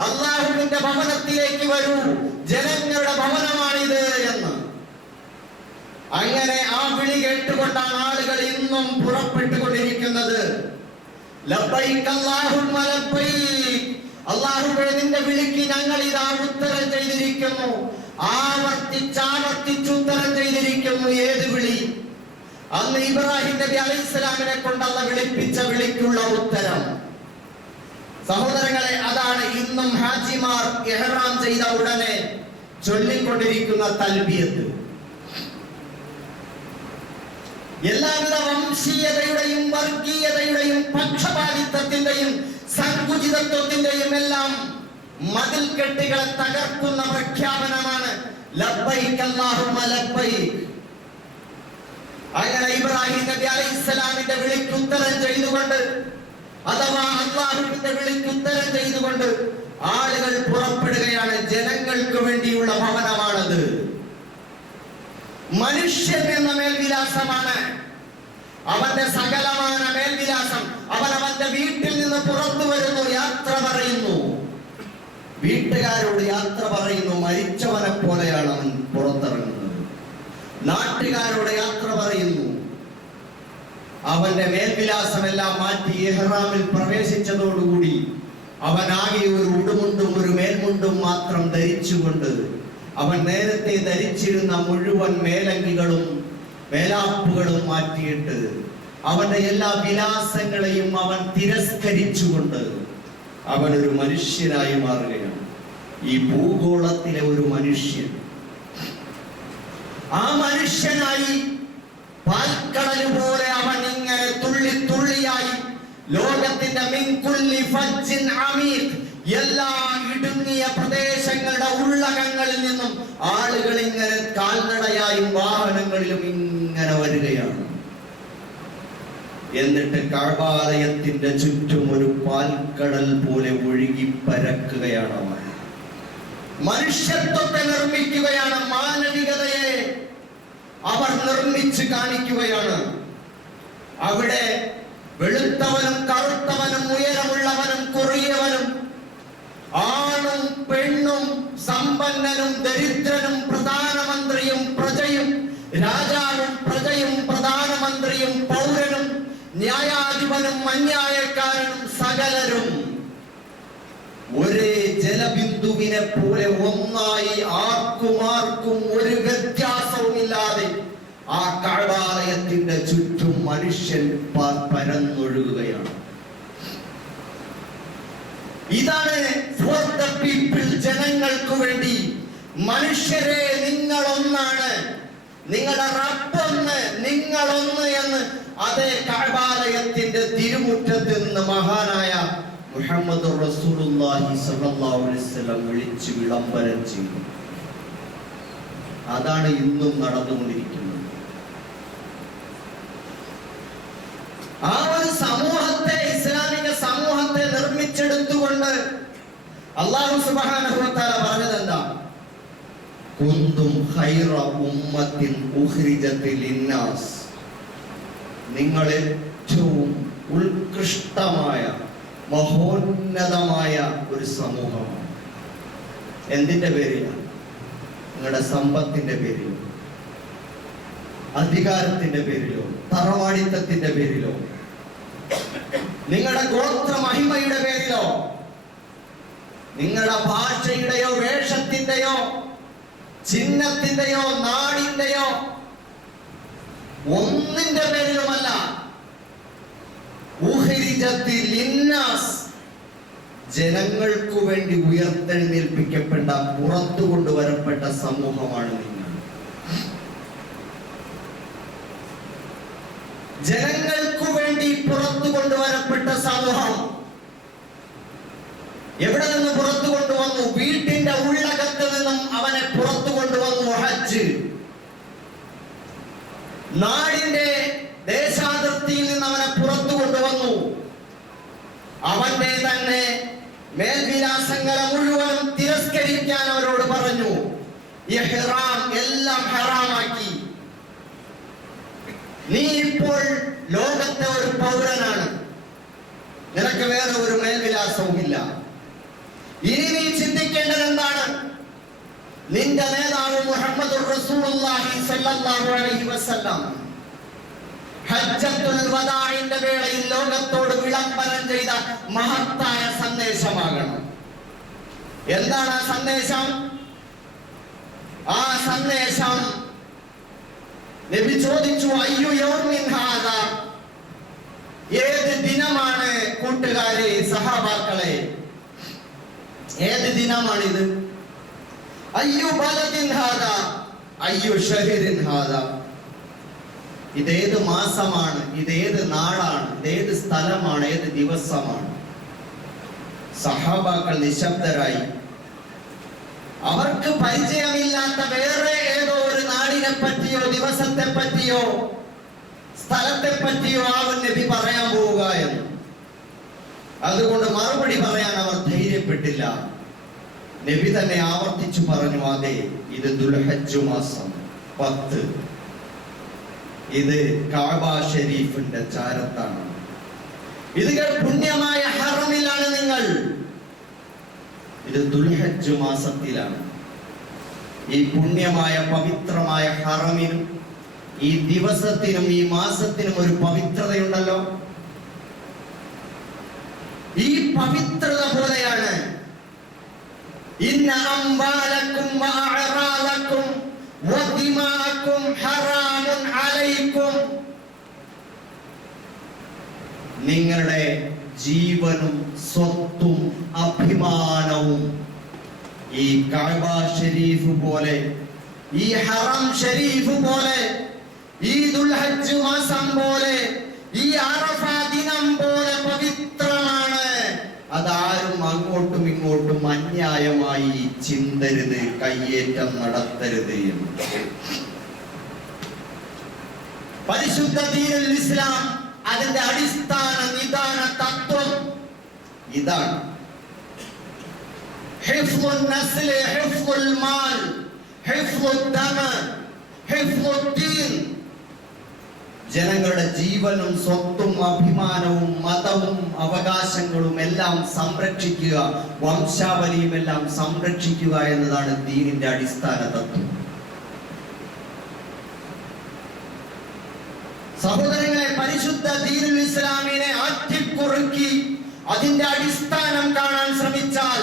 അല്ലാഹുവിന്റെ ഭവനത്തിലേക്ക് വരൂ, ജനങ്ങളുടെ ഭവനമാണിത് എന്ന്. അങ്ങനെ ആ വിളി കേട്ടുകൊണ്ടാണ് ആളുകൾ ഇന്നും പുറപ്പെട്ടുകൊണ്ടിരിക്കുന്നത്. ലബ്ബൈക അല്ലാഹുമ്മ ലബ്ബൈക്, അല്ലാഹുവേ നിന്റെ വിളിക്ക് ഞങ്ങൾ ഇതാ ഉത്തരം ചെയ്തിരിക്കുന്നു. ആവർത്തിച്ചാവർത്തിച്ച് ഉത്തരം ചെയ്തിരിക്കുന്നു. ഏത് വിളി? അന്ന് ഇബ്രാഹിം നബി അലൈഹിസ്സലാമിനെ കൊണ്ട് അല്ലാഹു വിളിപ്പിച്ച വിളിക്കുള്ള ഉത്തരം. സഹോദരങ്ങളെ, അതാണ് ഇന്നും ഹാജിമാർ ഇഹ്റാം ചെയ്ത ഉടനെ ചൊല്ലിക്കൊണ്ടിരിക്കുന്ന തൽബിയത്ത്. എല്ലാവിധ വംശീയതയുടെയും വർഗീയതയുടെയും പക്ഷപാതിത്വത്തിന്റെയും സങ്കുചിതത്വത്തിന്റെയും എല്ലാം മതിൽ കെട്ടുകളെ തകർക്കുന്ന പ്രഖ്യാപനമാണ് ലബ്ബൈക അല്ലാഹുമ്മ ലബ്ബൈക്. അങ്ങനെ ഇബ്രാഹിം നബി അലൈഹിസ്സലാമിന്റെ വിളിക്ക് ഉത്തരം ചെയ്തുകൊണ്ട്, അഥവാ അല്ലാഹുവിന്റെ വിളിക്ക് ഉത്തരം ചെയ്തുകൊണ്ട് ആളുകൾ പുറപ്പെടുകയാണ്. ജനങ്ങൾക്ക് വേണ്ടിയുള്ള ഭവനമാണത്. മനുഷ്യൻ എന്ന മേൽവിലാസമാണ് അവന്റെ സകലമാന മേൽവിലാസം. അവൻ അവന്റെ വീട്ടിൽ നിന്ന് പുറത്തു വരുന്നു, യാത്ര പറയുന്നു, വീട്ടുകാരോട് യാത്ര പറയുന്നു. മരിച്ചവനെ പോലെയാണ് അവൻ പുറത്തിറങ്ങുന്നത്. നാട്ടുകാരോട് യാത്ര പറയുന്നു. അവന്റെ മേൽവിലാസം എല്ലാം മാറ്റി ഇഹ്റാമിൽ പ്രവേശിച്ചതോടുകൂടി അവൻ ആകെ ഒരു ഉടുമുണ്ടും ഒരു മേൽമുണ്ടും മാത്രം ധരിച്ചുകൊണ്ട് അവൻ നേരത്തെ ധരിച്ചിരുന്ന മുഴുവൻ മേലങ്കികളും മേലാപ്പുകളും മാറ്റിയിട്ട് അവന്റെ എല്ലാ വിലാസങ്ങളെയും അവൻ തിരസ്കരിച്ചുകൊണ്ട് അവൻ ഒരു മനുഷ്യനായി മാറുകയാണ്. ഈ ഭൂഗോളത്തിലെ ഒരു മനുഷ്യൻ. ആ മനുഷ്യനായി പാൽക്കടൽ പോലെ അവൻ ഇങ്ങനെ തുള്ളി തുള്ളിയായി ലോകത്തിന്റെ മിൻകുല്ലി ഫജ്ജിൻ അമീഖ്, എല്ലാ ഇടുങ്ങിയ പ്രദേശങ്ങളുടെ ഉള്ളകങ്ങളിൽ നിന്നും ആളുകൾ ഇങ്ങനെ കാൽനടയായും വാഹനങ്ങളിലും ഇങ്ങനെ വരികയാണ്. എന്നിട്ട് കഅബാലയത്തിന്റെ ചുറ്റും ഒരു പാൽക്കടൽ പോലെ ഒഴുകി പരക്കുകയാണ് അവൻ. മനുഷ്യത്വത്തെ നിർമ്മിക്കുകയാണ്. മാനവികതയെ അവർ നിർമ്മിച്ച് കാണിക്കുകയാണ്. അവിടെ വെളുത്തവനും കറുത്തവനും ഉയരമുള്ളവനും കുറിയവനും ആണും പെണ്ണും സമ്പന്നനും ദരിദ്രനും പ്രധാനമന്ത്രിയും പ്രജയും രാജാവും പ്രജയും പ്രധാനമന്ത്രിയും പൗരനും ന്യായാധിപനും അന്യായക്കാരനും സകലരും ഒരേ ജലബിന്ദുവിനെ പോലെ ഒന്നായി ആർക്കും ഒരു വ്യത്യാസവുമില്ലാതെ ആ കഅബാലയത്തിന്റെ ചുറ്റും മനുഷ്യൻ പരന്നൊഴുകുകയാണ്. ഇതാണ് ഫോർ ദ പീപ്പിൾ, ജനങ്ങൾക്ക് വേണ്ടി. മനുഷ്യരെ നിങ്ങളൊന്നാണ്, നിങ്ങളുടെ റബ്ബൊന്ന്, നിങ്ങളൊന്ന് എന്ന് അതേ കഅബാലയത്തിന്റെ തിരുമുറ്റത്ത് നിന്ന് മഹാനായ മുഹമ്മദ് റസൂലുള്ളാഹി സ്വല്ലല്ലാഹു അലൈഹി വസല്ലം വിളിച്ചു വിളംബരം ചെയ്തു. അതാണ് ഇന്നും നടന്നുകൊണ്ടിരിക്കുന്നത്. ആ ഒരു സമൂഹത്തെ, ഇസ്ലാമിക സമൂഹത്തെ നിർമ്മിച്ചെടുത്തുകൊണ്ട് അല്ലാഹു സുബ്ഹാനഹു വ തആല പറഞ്ഞത് എന്താ? കുന്തും ഖൈറ ഉമ്മത്തിൻ ഉഖ്രിജത് ലിന്നാസ്, നിങ്ങൾ ഏറ്റവും ഉത്കൃഷ്ടമായ മഹോന്നതമായ ഒരു സമൂഹമാണ്. എന്തിന്റെ പേരിലാണ്? നിങ്ങളുടെ സമ്പത്തിന്റെ പേരിലോ, അധികാരത്തിന്റെ പേരിലോ, തറവാടിത്തത്തിന്റെ പേരിലോ, നിങ്ങളുടെ ഗോത്ര മഹിമയുടെ പേരിലോ, നിങ്ങളുടെ ഭാഷയുടെയോ വേഷത്തിന്റെയോ ചിഹ്നത്തിന്റെയോ നാടിന്റെയോ ഒന്നിന്റെ പേരിലുമല്ല. ഉഖ്രിജത്ത് ലിന്നാസ്, ജനങ്ങൾക്കു വേണ്ടി ഉയർത്തെഴുന്നേൽപ്പിക്കപ്പെട്ട, പുറത്തു കൊണ്ടുവരപ്പെട്ട സമൂഹമാണ് നിങ്ങൾ. ജനങ്ങൾക്കു വേണ്ടി പുറത്തു കൊണ്ടുവരപ്പെട്ട സമൂഹം. എവിടെ നിന്ന് പുറത്തു കൊണ്ടുവന്നു? വീട്ടിന്റെ ഉള്ളകത്ത് നിന്നും അവനെ പുറത്തു കൊണ്ടുവന്നു ഹജ്ജ്. നാടിന്റെ ദേശാതിർത്തിയിൽ നിന്ന് അവനെ പുറത്തു കൊണ്ടുവന്നു. അവന്റെ തന്നെ മേൽവിലാസങ്ങളെ മുഴുവനും തിരസ്കരിക്കാൻ അവരോട് പറഞ്ഞു. ഇഹ്റാം എല്ലാം ഹറാമാക്കി. നീ ഇപ്പോൾ ലോകത്തെ ഒരു പൗരനാണ്, നിനക്ക് വേറെ ഒരു മേൽവിലാസവും ഇല്ല. ഇനി നീ ചിന്തിക്കേണ്ടത് എന്താണ്? നിന്റെ നേതാവ് മുഹമ്മദുർ റസൂലുള്ളാഹി സ്വല്ലല്ലാഹു അലൈഹി വസല്ലം ഹജ്ജത്തുൽ വദാഇന്റെ വേളയിൽ ലോകത്തോട് വിളംബരം ചെയ്ത മഹത്തായ സന്ദേശമാകണം. എന്താണ് ആ സന്ദേശം? ആ സന്ദേശം നബി ചോദിച്ചു, അയ്യു യൗമിൻ ഹാദാ, ഏത് ദിനമാണ് കൂട്ടുകാരെ, സഹാബാക്കളെ, ഏത് ദിനമാണിത്? അയ്യു ബലദിൻ ഹാദാ, അയ്യു ഷഹരിൻ ഹാദാ, ഇതേത് മാസമാണ്, ഇതേത് നാടാണ്, ഇതേത് സ്ഥലമാണ്, ഏത് ദിവസമാണ്? സഹാബാക്കൾ നിശബ്ദരായി. അവർക്ക് പരിചയമില്ലാത്ത വേറെ ഏതോ ഒരു നാടിനെ പറ്റിയോ ദിവസത്തെ പറ്റിയോ സ്ഥലത്തെ പറ്റിയോ ആവും നബി പറയാൻ പോവുക എന്ന്. അതുകൊണ്ട് മറുപടി പറയാൻ അവർ ധൈര്യപ്പെട്ടില്ല. നബി തന്നെ ആവർത്തിച്ചു പറഞ്ഞു, അതെ, ഇത് ദുൽഹജ്ജ് മാസം 10, ഇത് കഅബ ഷരീഫിന്റെ ചാരത്താണ്, ഇത് പുണ്യമായ ഹറമിലാണ് നിങ്ങൾ, ഇത് ദുൽഹജ്ജ് മാസത്തിലാണ്. ഈ പുണ്യമായ പവിത്രമായ ഹറമിനും ഈ ദിവസത്തിനും ഈ മാസത്തിനും ഒരു പവിത്രതയുണ്ടല്ലോ. ഈ പവിത്രത പോലെയാണ് ഇന്ന അംവാലക്കും വഅറാദക്കും വദിമാഅക്കും ഹറാമുൻ അലൈക്കും, നിങ്ങളുടെ ജീവനും സ്വത്തും അഭിമാനവും ഈ കഅബ ഷരീഫ് പോലെ, ഈ ഹറം ഷരീഫ് പോലെ, ഈ ദുൽഹജ്ജ് മാസം പോലെ, ഈ അറഫ ദിനം പോലെ പവിത്രമാണ്. അതാരും അങ്ങോട്ടും ഇങ്ങോട്ടും അന്യായമായി ചിന്തരുത്, കയ്യേറ്റം നടത്തരുത് എന്ന്. പരിശുദ്ധ ദീനുൽ ഇസ്ലാം അതിന്റെ അടിസ്ഥാന നിദാന തത്വം ഇതാണ്. ഹിഫ്ളുൻ നസ്ൽ, ഹിഫ്ളുൽ മാൽ, ഹിഫ്ളുൽ ദമ, ഹിഫ്ളുൽ ദീൻ, ജനങ്ങളുടെ ജീവനും സ്വത്തും അഭിമാനവും മതവും അവകാശങ്ങളും എല്ലാം സംരക്ഷിക്കുക, വംശാവലിയും എല്ലാം സംരക്ഷിക്കുക എന്നതാണ് ദീനിന്റെ അടിസ്ഥാന തത്വം. സഹോദരങ്ങളെ, പരിശുദ്ധ ദീനുൽ ഇസ്ലാമിനെ ആറ്റിക്കുറുക്കി അതിന്റെ അടിസ്ഥാനം കാണാൻ ശ്രമിച്ചാൽ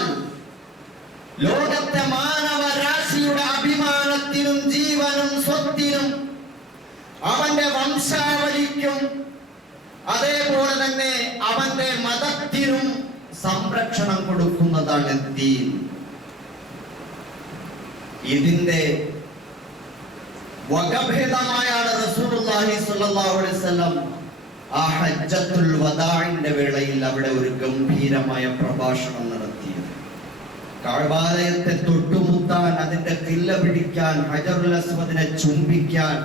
ലോകത്തെ മാനവരാശിയുടെ അഭിമാനത്തിനും ജീവനും സ്വത്തിനും അവന്റെ വംശാവലിക്കും അതേപോലെ തന്നെ അവന്റെ മതത്തിനും സംരക്ഷണം കൊടുക്കുന്നതാണ് ദീൻ. ഇതിന്റെ വകഭേദമായാണ് റസൂലുള്ളാഹി സ്വല്ലല്ലാഹു അലൈഹി വസല്ലം ആ ഹജ്ജത്തുൽ വദാഇന്റെ വേളയിൽ അവിടെ ഒരു ഗംഭീരമായ പ്രഭാഷണം നടത്തിയത്. കഅബാലയത്തെ തൊട്ടുമുത്താൻ, അതിന്റെ കില്ല പിടിക്കാൻ, ഹജറുൽ അസ്വദിനെ ചുംബിക്കാൻ,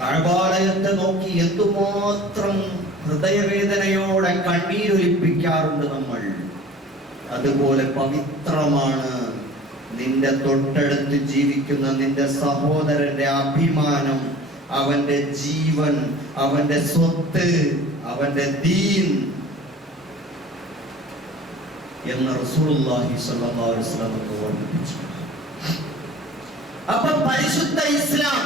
കഅബാലയത്തെ നോക്കി എന്തുമാത്രം ഹൃദയവേദനയോടെ കണ്ണീരൊലിപ്പിക്കാറുണ്ട് നമ്മൾ. അതുപോലെ പവിത്രമാണ് നിന്റെ തൊട്ടടുത്ത് ജീവിക്കുന്ന നിന്റെ സഹോദരന്റെ അഭിമാനം, അവന്റെ ജീവൻ, അവന്റെ സ്വത്ത്, അവന്റെ ദീൻ എന്ന് റസൂലുള്ളാഹി സ്വല്ലല്ലാഹു അലൈഹി വസല്ലം ഓർമ്മിപ്പിച്ചു. അപ്പോൾ പരിശുദ്ധ ഇസ്ലാം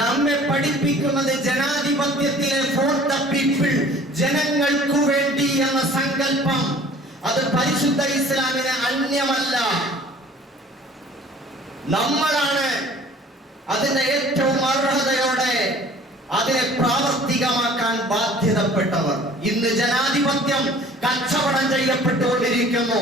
നമ്മെ പഠിപ്പിക്കുന്നത് ജനാധിപത്യത്തിലെ ഫോർ ദ പീപ്പിൾ, ജനങ്ങൾക്കു വേണ്ടി എന്ന സങ്കല്പം, അത് പരിശുദ്ധ ഇസ്ലാമിന് അന്യമല്ല. നമ്മളാണ് അതിന്റെ ഏറ്റവും അർഹതയോടെ അതിനെ പ്രാവർത്തികമാക്കാൻ ബാധ്യതപ്പെട്ടവർ. ഇന്ന് ജനാധിപത്യം കച്ചവടം ചെയ്യപ്പെട്ടുകൊണ്ടിരിക്കുന്നു.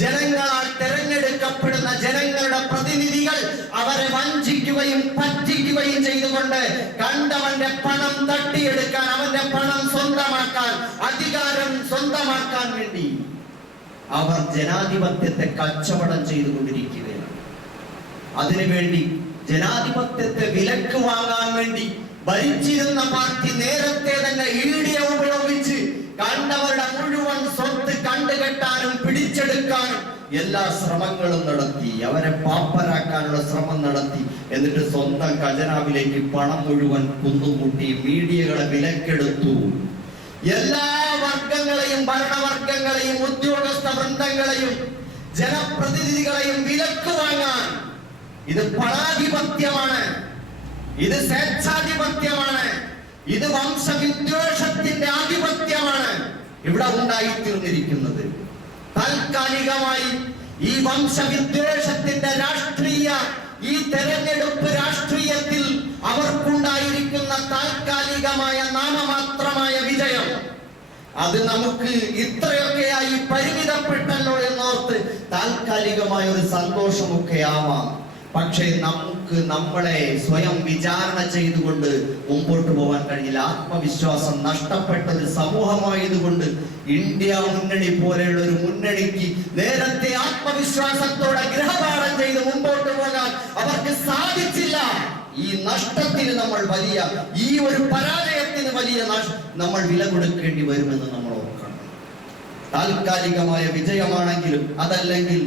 ജനങ്ങളാൽ തെരഞ്ഞെടുക്കപ്പെടുന്ന ജനങ്ങളുടെ പ്രതിനിധികൾ അവരെ വഞ്ചിക്കുകയും പറ്റിക്കുകയും ചെയ്തുകൊണ്ട് കണ്ടവന്റെ പണം തട്ടിയെടുക്കാൻ, അവന്റെ പണം സ്വന്തമാക്കാൻ, അധികാരം സ്വന്തമാക്കാൻ വേണ്ടി അവർ ജനാധിപത്യത്തെ കച്ചവടം ചെയ്തുകൊണ്ടിരിക്കുകയാണ്. അതിനുവേണ്ടി ജനാധിപത്യത്തെ വിലക്ക് വാങ്ങാൻ വേണ്ടി ഭരിച്ചിരുന്ന പാർട്ടി നേരത്തെ തന്നെ ഈഡിയ ഉപയോഗിച്ച് കണ്ടവരുടെ മുഴുവൻ സ്വത്ത് കണ്ടുകെട്ടാനും പിടിച്ചെടുക്കാനും എല്ലാ ശ്രമങ്ങളും നടത്തി. അവരെ പാപ്പരാക്കാനുള്ള ശ്രമം നടത്തി. എന്നിട്ട് സ്വന്തം ഖജനാവിലേക്ക് പണം മുഴുവൻ കുന്നുകൂട്ടി മീഡിയകളെ വിലക്കെടുത്തു. എല്ലാ വർഗങ്ങളെയും, ഭരണവർഗങ്ങളെയും, ഉദ്യോഗസ്ഥ വൃന്ദങ്ങളെയും, ജനപ്രതിനിധികളെയും വിലക്ക് വാങ്ങാൻ. ഇത് പണാധിപത്യമാണ്, ഇത് സ്വേച്ഛാധിപത്യമാണ്, ഇത് വംശവിദ്വേഷത്തിന്റെ ആധിപത്യമാണ് ഇവിടെ ഉണ്ടായിത്തീർന്നിരിക്കുന്നത്. താൽക്കാലികമായി ഈ വംശവിദ്വേഷത്തിന്റെ രാഷ്ട്രീയ, ഈ തെരഞ്ഞെടുപ്പ് രാഷ്ട്രീയത്തിൽ അവർക്കുണ്ടായിരിക്കുന്ന താൽക്കാലികമായ നാമമാത്രമായ വിജയം, അത് നമുക്ക് ഇത്രയൊക്കെയായി പരിമിതപ്പെട്ടല്ലോ എന്നോർത്ത് താൽക്കാലികമായ ഒരു സന്തോഷമൊക്കെ ആവാം. പക്ഷേ നമുക്ക് നമ്മളെ സ്വയം വിചാരണ ചെയ്തുകൊണ്ട് മുമ്പോട്ട് പോകാൻ കഴിയില്ല. ആത്മവിശ്വാസം നഷ്ടപ്പെട്ട ഒരു സമൂഹമായതുകൊണ്ട് ഇന്ത്യ മുന്നണി പോലെയുള്ള ഒരു മുന്നണിക്ക് നേരത്തെ ആത്മവിശ്വാസത്തോടെ ഗൃഹപാഠം ചെയ്ത് മുമ്പോട്ട് പോകാൻ അവർക്ക് സാധിച്ചില്ല. ഈ നഷ്ടത്തിന് നമ്മൾ വലിയ, ഈ ഒരു പരാജയത്തിന് വലിയ നമ്മൾ വില കൊടുക്കേണ്ടി വരുമെന്ന് നമ്മൾ ഓർക്കണം. താൽക്കാലികമായ വിജയമാണെങ്കിലും അതല്ലെങ്കിൽ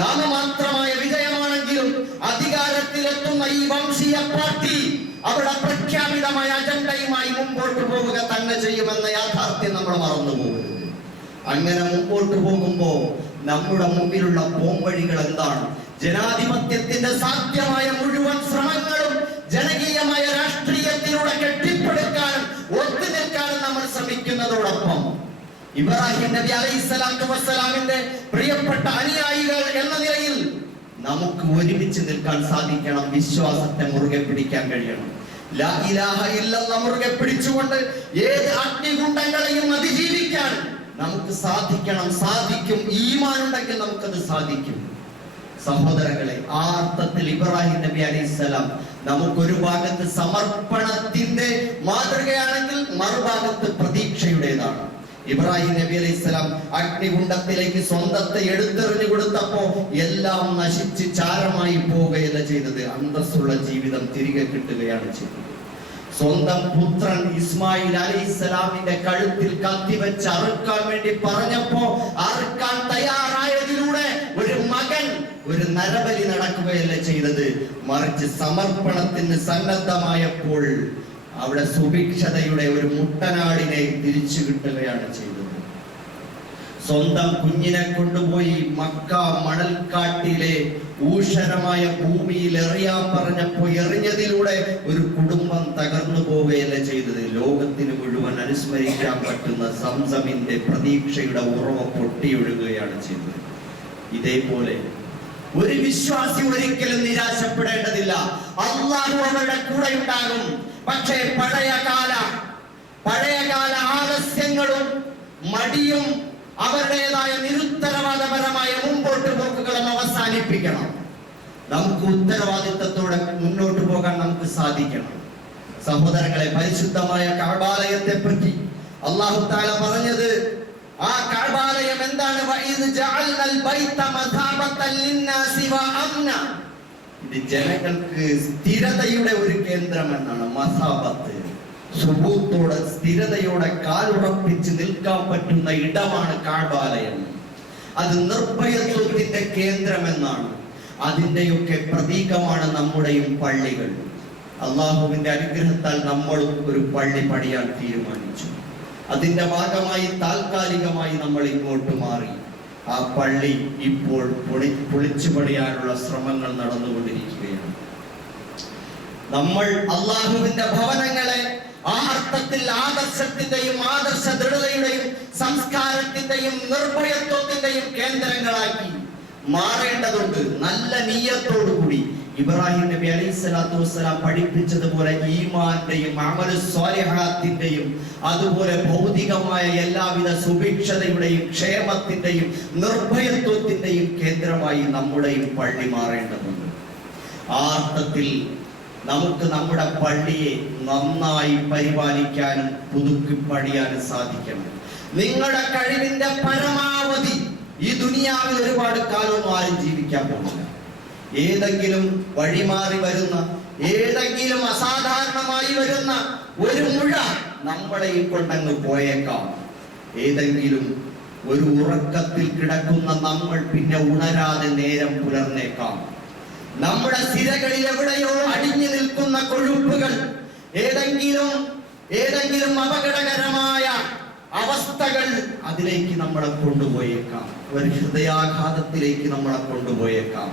നാമമാത്രമായ വിജയമാണെങ്കിലും അധികാരത്തിലെത്തുന്ന ഈ വംശീയ പാർട്ടി അവരുടെ പ്രഖ്യാപിതമായ അജണ്ടയുമായി മുമ്പോട്ട് പോവുക തന്നെ ചെയ്യുമെന്ന യാഥാർത്ഥ്യം നമ്മൾ മറന്നു പോകരുത്. അങ്ങനെ മുമ്പോട്ട് പോകുമ്പോ നമ്മുടെ മുമ്പിലുള്ള പോംവഴികൾ എന്താണ്? ജനാധിപത്യത്തിന്റെ സാധ്യമായ മുഴുവൻ ശ്രമങ്ങളും ജനകീയമായ രാഷ്ട്രീയത്തിലൂടെ കെട്ടിപ്പടുക്കാനും ഒത്തുനിൽക്കാനും നമ്മൾ ശ്രമിക്കുന്നതോടൊപ്പം ഇബ്രാഹിം നബി അലൈഹിസ്സലാത്തു വസ്സലാമിന്റെ പ്രിയപ്പെട്ട അനുയായികൾ എന്ന നിലയിൽ നമുക്ക് ഒരുമിച്ച് നിൽക്കാൻ സാധിക്കണം. വിശ്വാസത്തെ മുറുകെ പിടിക്കാൻ കഴിയണം. ലാ ഇലാഹ ഇല്ലല്ലാഹ് മുറുകെ പിടിച്ചുകൊണ്ട് ഏത് അഗ്നികുണ്ഡങ്ങളെയും അതിജീവിക്കാൻ നമുക്ക് സാധിക്കണം. സാധിക്കും. ഈമാൻ ഉണ്ടെങ്കിൽ നമുക്കത് സാധിക്കും. സഹോദരങ്ങളെ, ആ അർത്ഥത്തിൽ ഇബ്രാഹിം നബി അലൈഹിസ്സലാം നമുക്കൊരു ഭാഗത്ത് സമർപ്പണത്തിന്റെ മാതൃകയാണെങ്കിൽ മറുഭാഗത്ത് പ്രതീക്ഷയുടേതാണ്. ഇബ്രാഹിം നബി അലൈഹിസ്സലാം അഗ്നികുണ്ഡത്തിലേക്ക് സ്വന്തത്തെ എടുത്തെറിഞ്ഞു കൊടുത്തപ്പോ എല്ലാം നശിച്ച് ചാരമായി പോവുകയല്ല ചെയ്തത്, അന്തസ്സുള്ള ജീവിതം തിരികെ കിട്ടുകയാണ് ചെയ്തത്. സ്വന്തം പുത്രൻ ഇസ്മായിൽ അലൈഹിസ്സലാമിന്റെ കഴുത്തിൽ കത്തിവെച്ച് അറുക്കാൻ വേണ്ടി പറഞ്ഞപ്പോ അറുക്കാൻ തയ്യാറായതിലൂടെ ഒരു മകൻ, ഒരു നരബലി നടക്കുകയല്ല ചെയ്തത്, മറിച്ച് സമർപ്പണത്തിന് സന്നദ്ധമായപ്പോൾ അവിടെ സുഭിക്ഷതയുടെ ഒരു മുട്ടനാടിനെ തിരിച്ചു കിട്ടുകയാണ് ചെയ്തത്. സ്വന്തം കുഞ്ഞിനെ കൊണ്ടുപോയി മക്ക മണൽക്കാട്ടിലെ ഊഷരമായ ഭൂമിയിൽ എറിയാൻ പറഞ്ഞപ്പോ എറിഞ്ഞതിലൂടെ ഒരു കുടുംബം തകർന്നു പോവുകയല്ല ചെയ്തത്, ലോകത്തിന് മുഴുവൻ അനുസ്മരിക്കാൻ പറ്റുന്ന സംസമിന്റെ പ്രതീക്ഷയുടെ ഉറവ പൊട്ടിയൊഴുകുകയാണ് ചെയ്തത്. ഇതേപോലെ ഒരു വിശ്വാസി ഒരിക്കലും നിരാശപ്പെടേണ്ടതില്ല. അല്ലാഹു അവരുടെ കൂടെ ഉണ്ടാകും. പക്ഷേ പഴയകാല ആലസ്യങ്ങളും മടിയും അവരുടേതായ നിരുത്തരവാദപരമായ മുമ്പോട്ട് പോക്കുകളും അവസാനിപ്പിക്കണം. നമുക്ക് ഉത്തരവാദിത്തത്തോടെ മുന്നോട്ട് പോകാൻ നമുക്ക് സാധിക്കണം. സഹോദരങ്ങളെ, പരിശുദ്ധമായ കഅബാലയത്തെ പറ്റി അല്ലാഹു തആല പറഞ്ഞത് ആ കഅബാലയം എന്താണ്? വഇദ് ജഅൽനൽ ബൈത മസാബത്തൻ ലിന്നാസി വഅംന. ഇത് ജനങ്ങൾക്ക് സ്ഥിരതയുടെ ഒരു കേന്ദ്രം എന്നാണ്. മസാബത്ത്, സുബൂത്തോടെ സ്ഥിരതയോടെ കാലുറപ്പിച്ച് നിൽക്കാൻ പറ്റുന്ന ഇടമാണ് കഅബാലയം. അത് നിർഭയത്വത്തിന്റെ കേന്ദ്രം എന്നാണ്. അതിന്റെയൊക്കെ പ്രതീകമാണ് നമ്മുടെയും പള്ളികൾ. അള്ളാഹുവിന്റെ അനുഗ്രഹത്താൽ നമ്മളും ഒരു പള്ളി പണിയാൻ തീരുമാനിച്ചു. അതിന്റെ ഭാഗമായി താൽക്കാലികമായി നമ്മൾ ഇങ്ങോട്ട് മാറി. ആ പള്ളി ഇപ്പോൾ പൊളിച്ചു പണിയാനുള്ള ശ്രമങ്ങൾ നടന്നുകൊണ്ടിരിക്കുകയാണ്. നമ്മൾ അള്ളാഹുവിന്റെ ഭവനങ്ങളെ ആ അർത്ഥത്തിൽ ആദർശത്തിന്റെയും ആദർശ ദൃഢതയുടെയും സംസ്കാരത്തിന്റെയും നിർഭയത്വത്തിന്റെയും കേന്ദ്രങ്ങളാക്കി മാറേണ്ടതുണ്ട്. നല്ല നീയത്തോടുകൂടി ഇബ്രാഹിം നബി അലൈഹിസ്സലാത്തു വസ്സലാം പഠിപ്പിച്ചതുപോലെ ഈമാന്റെയും അമലു സ്വാലിഹാത്തിന്റെയും അതുപോലെ ഭൗതികമായ എല്ലാവിധ സുഭിക്ഷതയുടെയും ക്ഷേമത്തിന്റെയും നിർഭയത്വത്തിന്റെയും കേന്ദ്രമായി നമ്മുടെയും പള്ളി മാറേണ്ടതുണ്ട്. ആ അർത്ഥത്തിൽ നമുക്ക് നമ്മുടെ പള്ളിയെ നന്നായി പരിപാലിക്കാനും പുതുക്കി പണിയാനും സാധിക്കണം. നിങ്ങളുടെ കഴിവിന്റെ പരമാവധി. ഈ ദുനിയാവിൽ ഒരുപാട് കാലമൊന്നും ആരും ജീവിക്കാൻ പോകുന്നില്ല. ഏതെങ്കിലും വഴിമാറി വരുന്ന, ഏതെങ്കിലും അസാധാരണമായി വരുന്ന ഒരു മുഴ നമ്മളെയും കൊണ്ടങ്ങ് പോയേക്കാം. ഏതെങ്കിലും ഒരു ഉറക്കത്തിൽ കിടക്കുന്ന നമ്മൾ പിന്നെ ഉണരാതെ നേരം പുലർന്നേക്കാം. നമ്മുടെ സിരകളിൽ എവിടെയോ അടിഞ്ഞു നിൽക്കുന്ന കൊഴുപ്പുകൾ ഏതെങ്കിലും അപകടകരമായ അവസ്ഥകൾ അതിലേക്ക് നമ്മളെ കൊണ്ടുപോയേക്കാം. ഒരു ഹൃദയാഘാതത്തിലേക്ക് നമ്മളെ കൊണ്ടുപോയേക്കാം.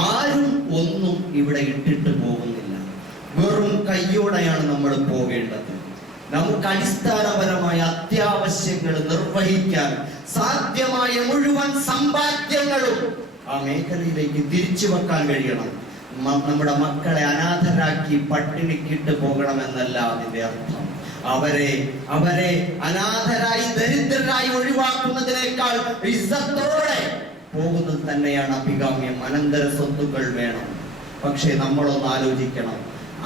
ആരും ഒന്നും ഇവിടെ ഇട്ടിട്ട് പോകുന്നില്ല. വെറും കയ്യോടെയാണ് നമ്മൾ പോകേണ്ടത്. നമുക്ക് അടിസ്ഥാനപരമായ അത്യാവശ്യങ്ങൾ നിർവഹിക്കാൻ സാധ്യമായ മുഴുവൻ സമ്പാദ്യങ്ങളും ആ മേഖലയിലേക്ക് തിരിച്ചു വെക്കാൻ കഴിയണം. നമ്മുടെ മക്കളെ അനാഥരാക്കി പട്ടിണിക്കിട്ട് പോകണമെന്നല്ല അതിന്റെ അർത്ഥം. അവരെ അനാഥരായി ദരിദ്രരായി ഒഴിവാക്കുന്നതിനേക്കാൾ ഇസ്സത്തോടെ പോകുന്നത് തന്നെയാണ് അഭികാമ്യം. അനന്തര സ്വത്തുക്കൾ വേണം. പക്ഷെ നമ്മളൊന്ന് ആലോചിക്കണം.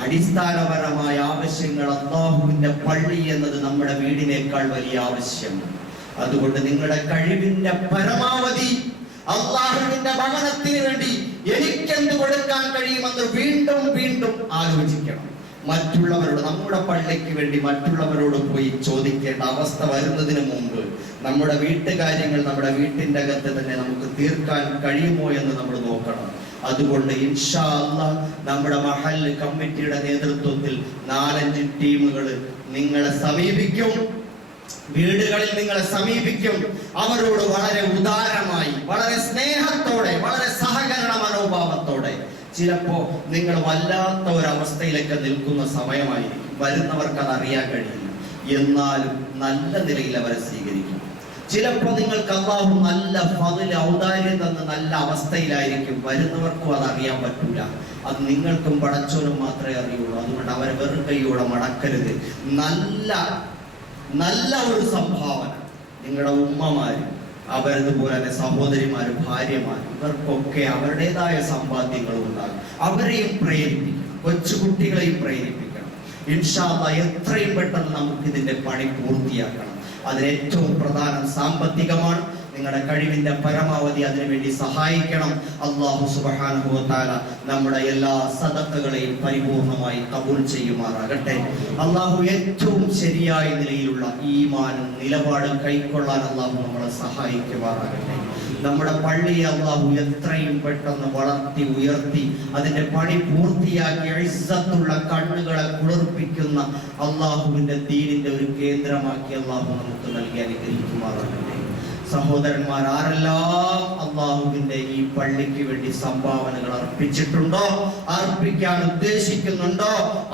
അടിസ്ഥാനപരമായ ആവശ്യങ്ങൾ അല്ലാഹുവിന്റെ പള്ളി എന്നത് നമ്മുടെ വീടിനേക്കാൾ വലിയ ആവശ്യമാണ്. അതുകൊണ്ട് നിങ്ങളുടെ കഴിവിന്റെ പരമാവധി അല്ലാഹുവിന്റെ ഭവനത്തിന് വേണ്ടി എനിക്കെന്ത് കൊടുക്കാൻ കഴിയുമെന്ന് വീണ്ടും വീണ്ടും ആലോചിക്കണം. മറ്റുള്ളവരോട്, നമ്മുടെ പള്ളിക്ക് വേണ്ടി മറ്റുള്ളവരോട് പോയി ചോദിക്കേണ്ട അവസ്ഥ വരുന്നതിന് മുമ്പ് നമ്മുടെ വീട്ടുകാര്യങ്ങൾ നമ്മുടെ വീട്ടിന്റെ അകത്ത് തന്നെ നമുക്ക് തീർക്കാൻ കഴിയുമോ എന്ന് നമ്മൾ നോക്കണം. അതുകൊണ്ട് ഇൻഷാ അല്ലാഹ് നമ്മുടെ മഹല്ല് കമ്മിറ്റിയുടെ നേതൃത്വത്തിൽ 4-5 ടീമുകൾ നിങ്ങളെ സമീപിക്കും. വീടുകളിൽ നിങ്ങളെ സമീപിക്കും. അവരോട് വളരെ ഉദാരമായി, വളരെ സ്നേഹത്തോടെ, വളരെ സഹകരണ മനോഭാവത്തോടെ. ചിലപ്പോ നിങ്ങൾ വല്ലാത്ത ഒരവസ്ഥയിലേക്ക് നിൽക്കുന്ന സമയമായിരിക്കും. വരുന്നവർക്ക് അത് അറിയാൻ കഴിയില്ല. എന്നാലും നല്ല നിലയിൽ അവരെ സ്വീകരിക്കും. ചിലപ്പോ നിങ്ങൾക്ക് അല്ലാഹു നല്ല ഫദ്ല് ഔദാര്യം തന്ന നല്ല അവസ്ഥയിലായിരിക്കും. വരുന്നവർക്കും അത് അറിയാൻ പറ്റൂല. അത് നിങ്ങൾക്കും പടച്ചോനും മാത്രമേ അറിയുള്ളൂ. അതുകൊണ്ട് അവരെ വെറും കൈയോടെ മടക്കരുത്. നല്ല ഒരു സംഭാവന നിങ്ങളുടെ ഉമ്മമാരും അവരതുപോലെ തന്നെ സഹോദരിമാരും ഭാര്യമാരും ഇവർക്കൊക്കെ അവരുടേതായ സമ്പാദ്യങ്ങളും ഉണ്ടാകും. അവരെയും പ്രേരിപ്പിക്കണം, കൊച്ചുകുട്ടികളെയും പ്രേരിപ്പിക്കണം. ഇൻഷാ അല്ലാഹ് എത്രയും പെട്ടെന്ന് നമുക്ക് ഇതിന്റെ പണി പൂർത്തിയാക്കണം. അതിന് ഏറ്റവും പ്രധാനം സാമ്പത്തികമാണ്. നിങ്ങളുടെ കഴിവിന്റെ പരമാവധി അതിനുവേണ്ടി സഹായിക്കണം. അല്ലാഹു സുബ്ഹാനഹു വ തആല നമ്മുടെ എല്ലാ സദഖകളെയും പരിപൂർണമായി കബൂൽ ചെയ്യുമാറാകട്ടെ. അല്ലാഹു ഏറ്റവും ശരിയായ നിലയിലുള്ള ഈമാനും നിലപാടും കൈക്കൊള്ളാൻ അല്ലാഹു നമ്മളെ സഹായിക്കുമാറാകട്ടെ. നമ്മുടെ പള്ളിയെ അല്ലാഹു എത്രയും പെട്ടെന്ന് വളർത്തി ഉയർത്തി അതിന്റെ പണി പൂർത്തിയാക്കി ഇസ്സത്തുള്ള കണ്ണുകളെ കുളിർപ്പിക്കുന്ന അല്ലാഹുവിന്റെ ദീനിന്റെ ഒരു കേന്ദ്രമാക്കി അല്ലാഹു നമുക്ക് നൽകി അനുഗ്രഹിക്കുമാറാകട്ടെ. സഹോദരന്മാർ, ആരെല്ലാം അല്ലാഹുവിന്റെ ഈ പള്ളിക്ക് വേണ്ടി സംഭാവനകൾ അർപ്പിച്ചിട്ടുണ്ടോ, അർപ്പിക്കാൻ ഉദ്ദേശിക്കുന്നുണ്ടോ,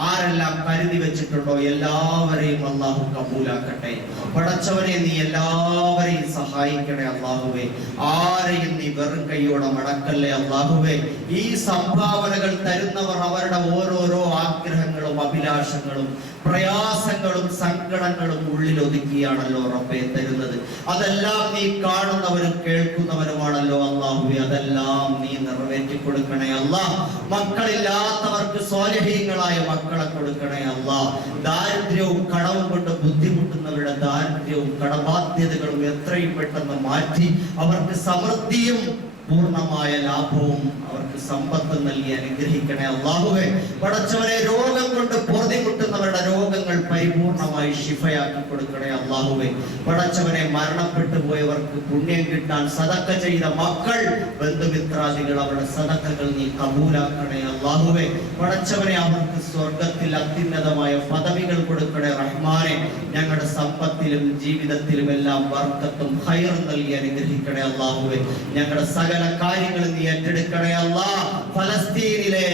ആരെല്ലാം കരുതി വെച്ചിട്ടുണ്ടോ, എല്ലാവരെയും അല്ലാഹു കബൂലാക്കട്ടെ. പടച്ചവനെ, നീ എല്ലാവരെയും സഹായിക്കണേ അല്ലാഹുവേ. ആരെയും നീ വെറും കൈയോടെ മടക്കല്ലേ അല്ലാഹുവേ. ഈ സംഭാവനകൾ തരുന്നവർ അവരുടെ ഓരോരോ ആഗ്രഹങ്ങളും അഭിലാഷങ്ങളും പ്രയാസങ്ങളും സങ്കടങ്ങളും ഉള്ളിലൊതുക്കിയാണല്ലോ റബ്ബേ തരുന്നത്. അതെല്ലാം നീ കാണുന്നവരും കേൾക്കുന്നവരുമാണല്ലോ അല്ലാഹുവേ. അതെല്ലാം നീ നിറവേറ്റി കൊടുക്കണേ അല്ലാഹ്. മക്കളില്ലാത്തവർക്ക് സ്വാലിഹീങ്ങളായ മക്കളെ കൊടുക്കണേ അല്ലാഹ്. ദാരിദ്ര്യവും കടവും കൊണ്ട് ബുദ്ധിമുട്ടുന്നവരുടെ ദാരിദ്ര്യവും കടബാധ്യതകളും എത്രയും പെട്ടെന്ന് മാറ്റി അവർക്ക് സമൃദ്ധിയും പൂർണ്ണമായ ലാഭവും അവർക്ക് സമ്പത്ത് നൽകി അനുഗ്രഹിക്കണേ അല്ലാഹുവേ. പടച്ചവനെ, രോഗം കൊണ്ട് പൊറുതിമുട്ടുന്നവരുടെ രോഗങ്ങൾ പരിപൂർണമായി ശിഫയാക്കി കൊടുക്കണേ അല്ലാഹുവേ. പടച്ചവനെ, മരണപ്പെട്ടു പോയവർക്ക് പുണ്യം കിട്ടാൻ സദക്ക ചെയ്ത മക്കൾ, ബന്ധുമിത്രാദികൾ, അവരുടെ സദക്കകൾ നീ കബൂലാക്കണേ അല്ലാഹുവേ. പടച്ചവനെ, അവർക്ക് സ്വർഗത്തിൽ അത്യുന്നതമായ പദവികൾ കൊടുക്കണേ റഹ്മാനെ. ഞങ്ങളുടെ സമ്പത്തിലും ജീവിതത്തിലും എല്ലാം ബർക്കത്തും ഖൈറും നൽകി അനുഗ്രഹിക്കണേ അല്ലാഹുവേ. ഞങ്ങളുടെ സകല കാര്യങ്ങളും നീ ഏറ്റെടുക്കണേ അല്ലാഹ്. ഫലസ്തീനിലെ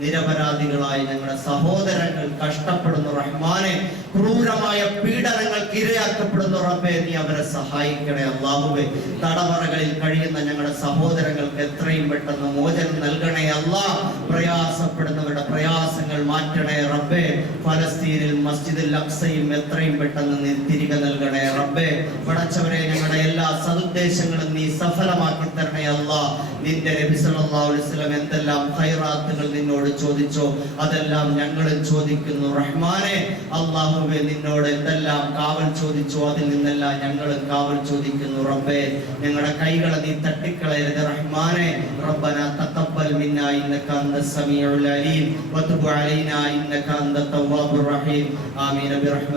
നിരപരാധികളായ ഞങ്ങളുടെ സഹോദരങ്ങൾ കഷ്ടപ്പെടുന്നു റഹ്മാനെ. ക്രൂരമായ പീഡനങ്ങൾക്ക് ഇരയാക്കപ്പെടുന്നു റബ്ബേ. നീ അവരെ സഹായിക്കണേ അല്ലാഹുവേ. തടവറകളിൽ കഴിയുന്ന ഞങ്ങളുടെ സഹോദരങ്ങൾക്ക് എത്രയും പെട്ടെന്ന് മോചനം നൽകണേ അല്ലാഹ്. പ്രയാസപ്പെടുന്നവരുടെ പ്രയാസങ്ങൾ മാറ്റണേ റബ്ബേ. ഫലസ്തീനിൽ മസ്ജിദുൽ അഖ്സയും എത്രയും പെട്ടെന്ന് നീ തിരികെ നൽകണേ റബ്ബേ. പടച്ചവനെ, ഞങ്ങളുടെ എല്ലാ സദുദ്ദേശങ്ങളും നീ സഫലമാക്കി തരണേ അല്ലാഹ്. നിന്റെ നബി സല്ലല്ലാഹു അലൈഹി വസല്ലം എന്തെല്ലാം ഖൈറാത്തുകൾ നിന്നോട് ചോദിച്ചോ അതെല്ലാം ഞങ്ങളും ചോദിക്കുന്നു റഹ്മാനെ. അല്ലാഹുവേ, നിന്നോട് എന്തെല്ലാം കാവൽ ചോദിച്ചോ അതിൽ നിന്നെല്ലാം ഞങ്ങളും കാവൽ ചോദിക്കുന്നു റബ്ബേ. ഞങ്ങളുടെ കൈകളെ നീ തട്ടിക്കളയരുത് റഹ്മാനെ. റബ്ബനാ തഖബ്ബൽ മിന്നാ ഇന്നക അന്തസ് സമീഉൽ അലീം വതുബ് അലൈനാ ഇന്നക അന്തത് തവ്വാബുർ റഹീം. ആമീൻ ബിറഹ്മ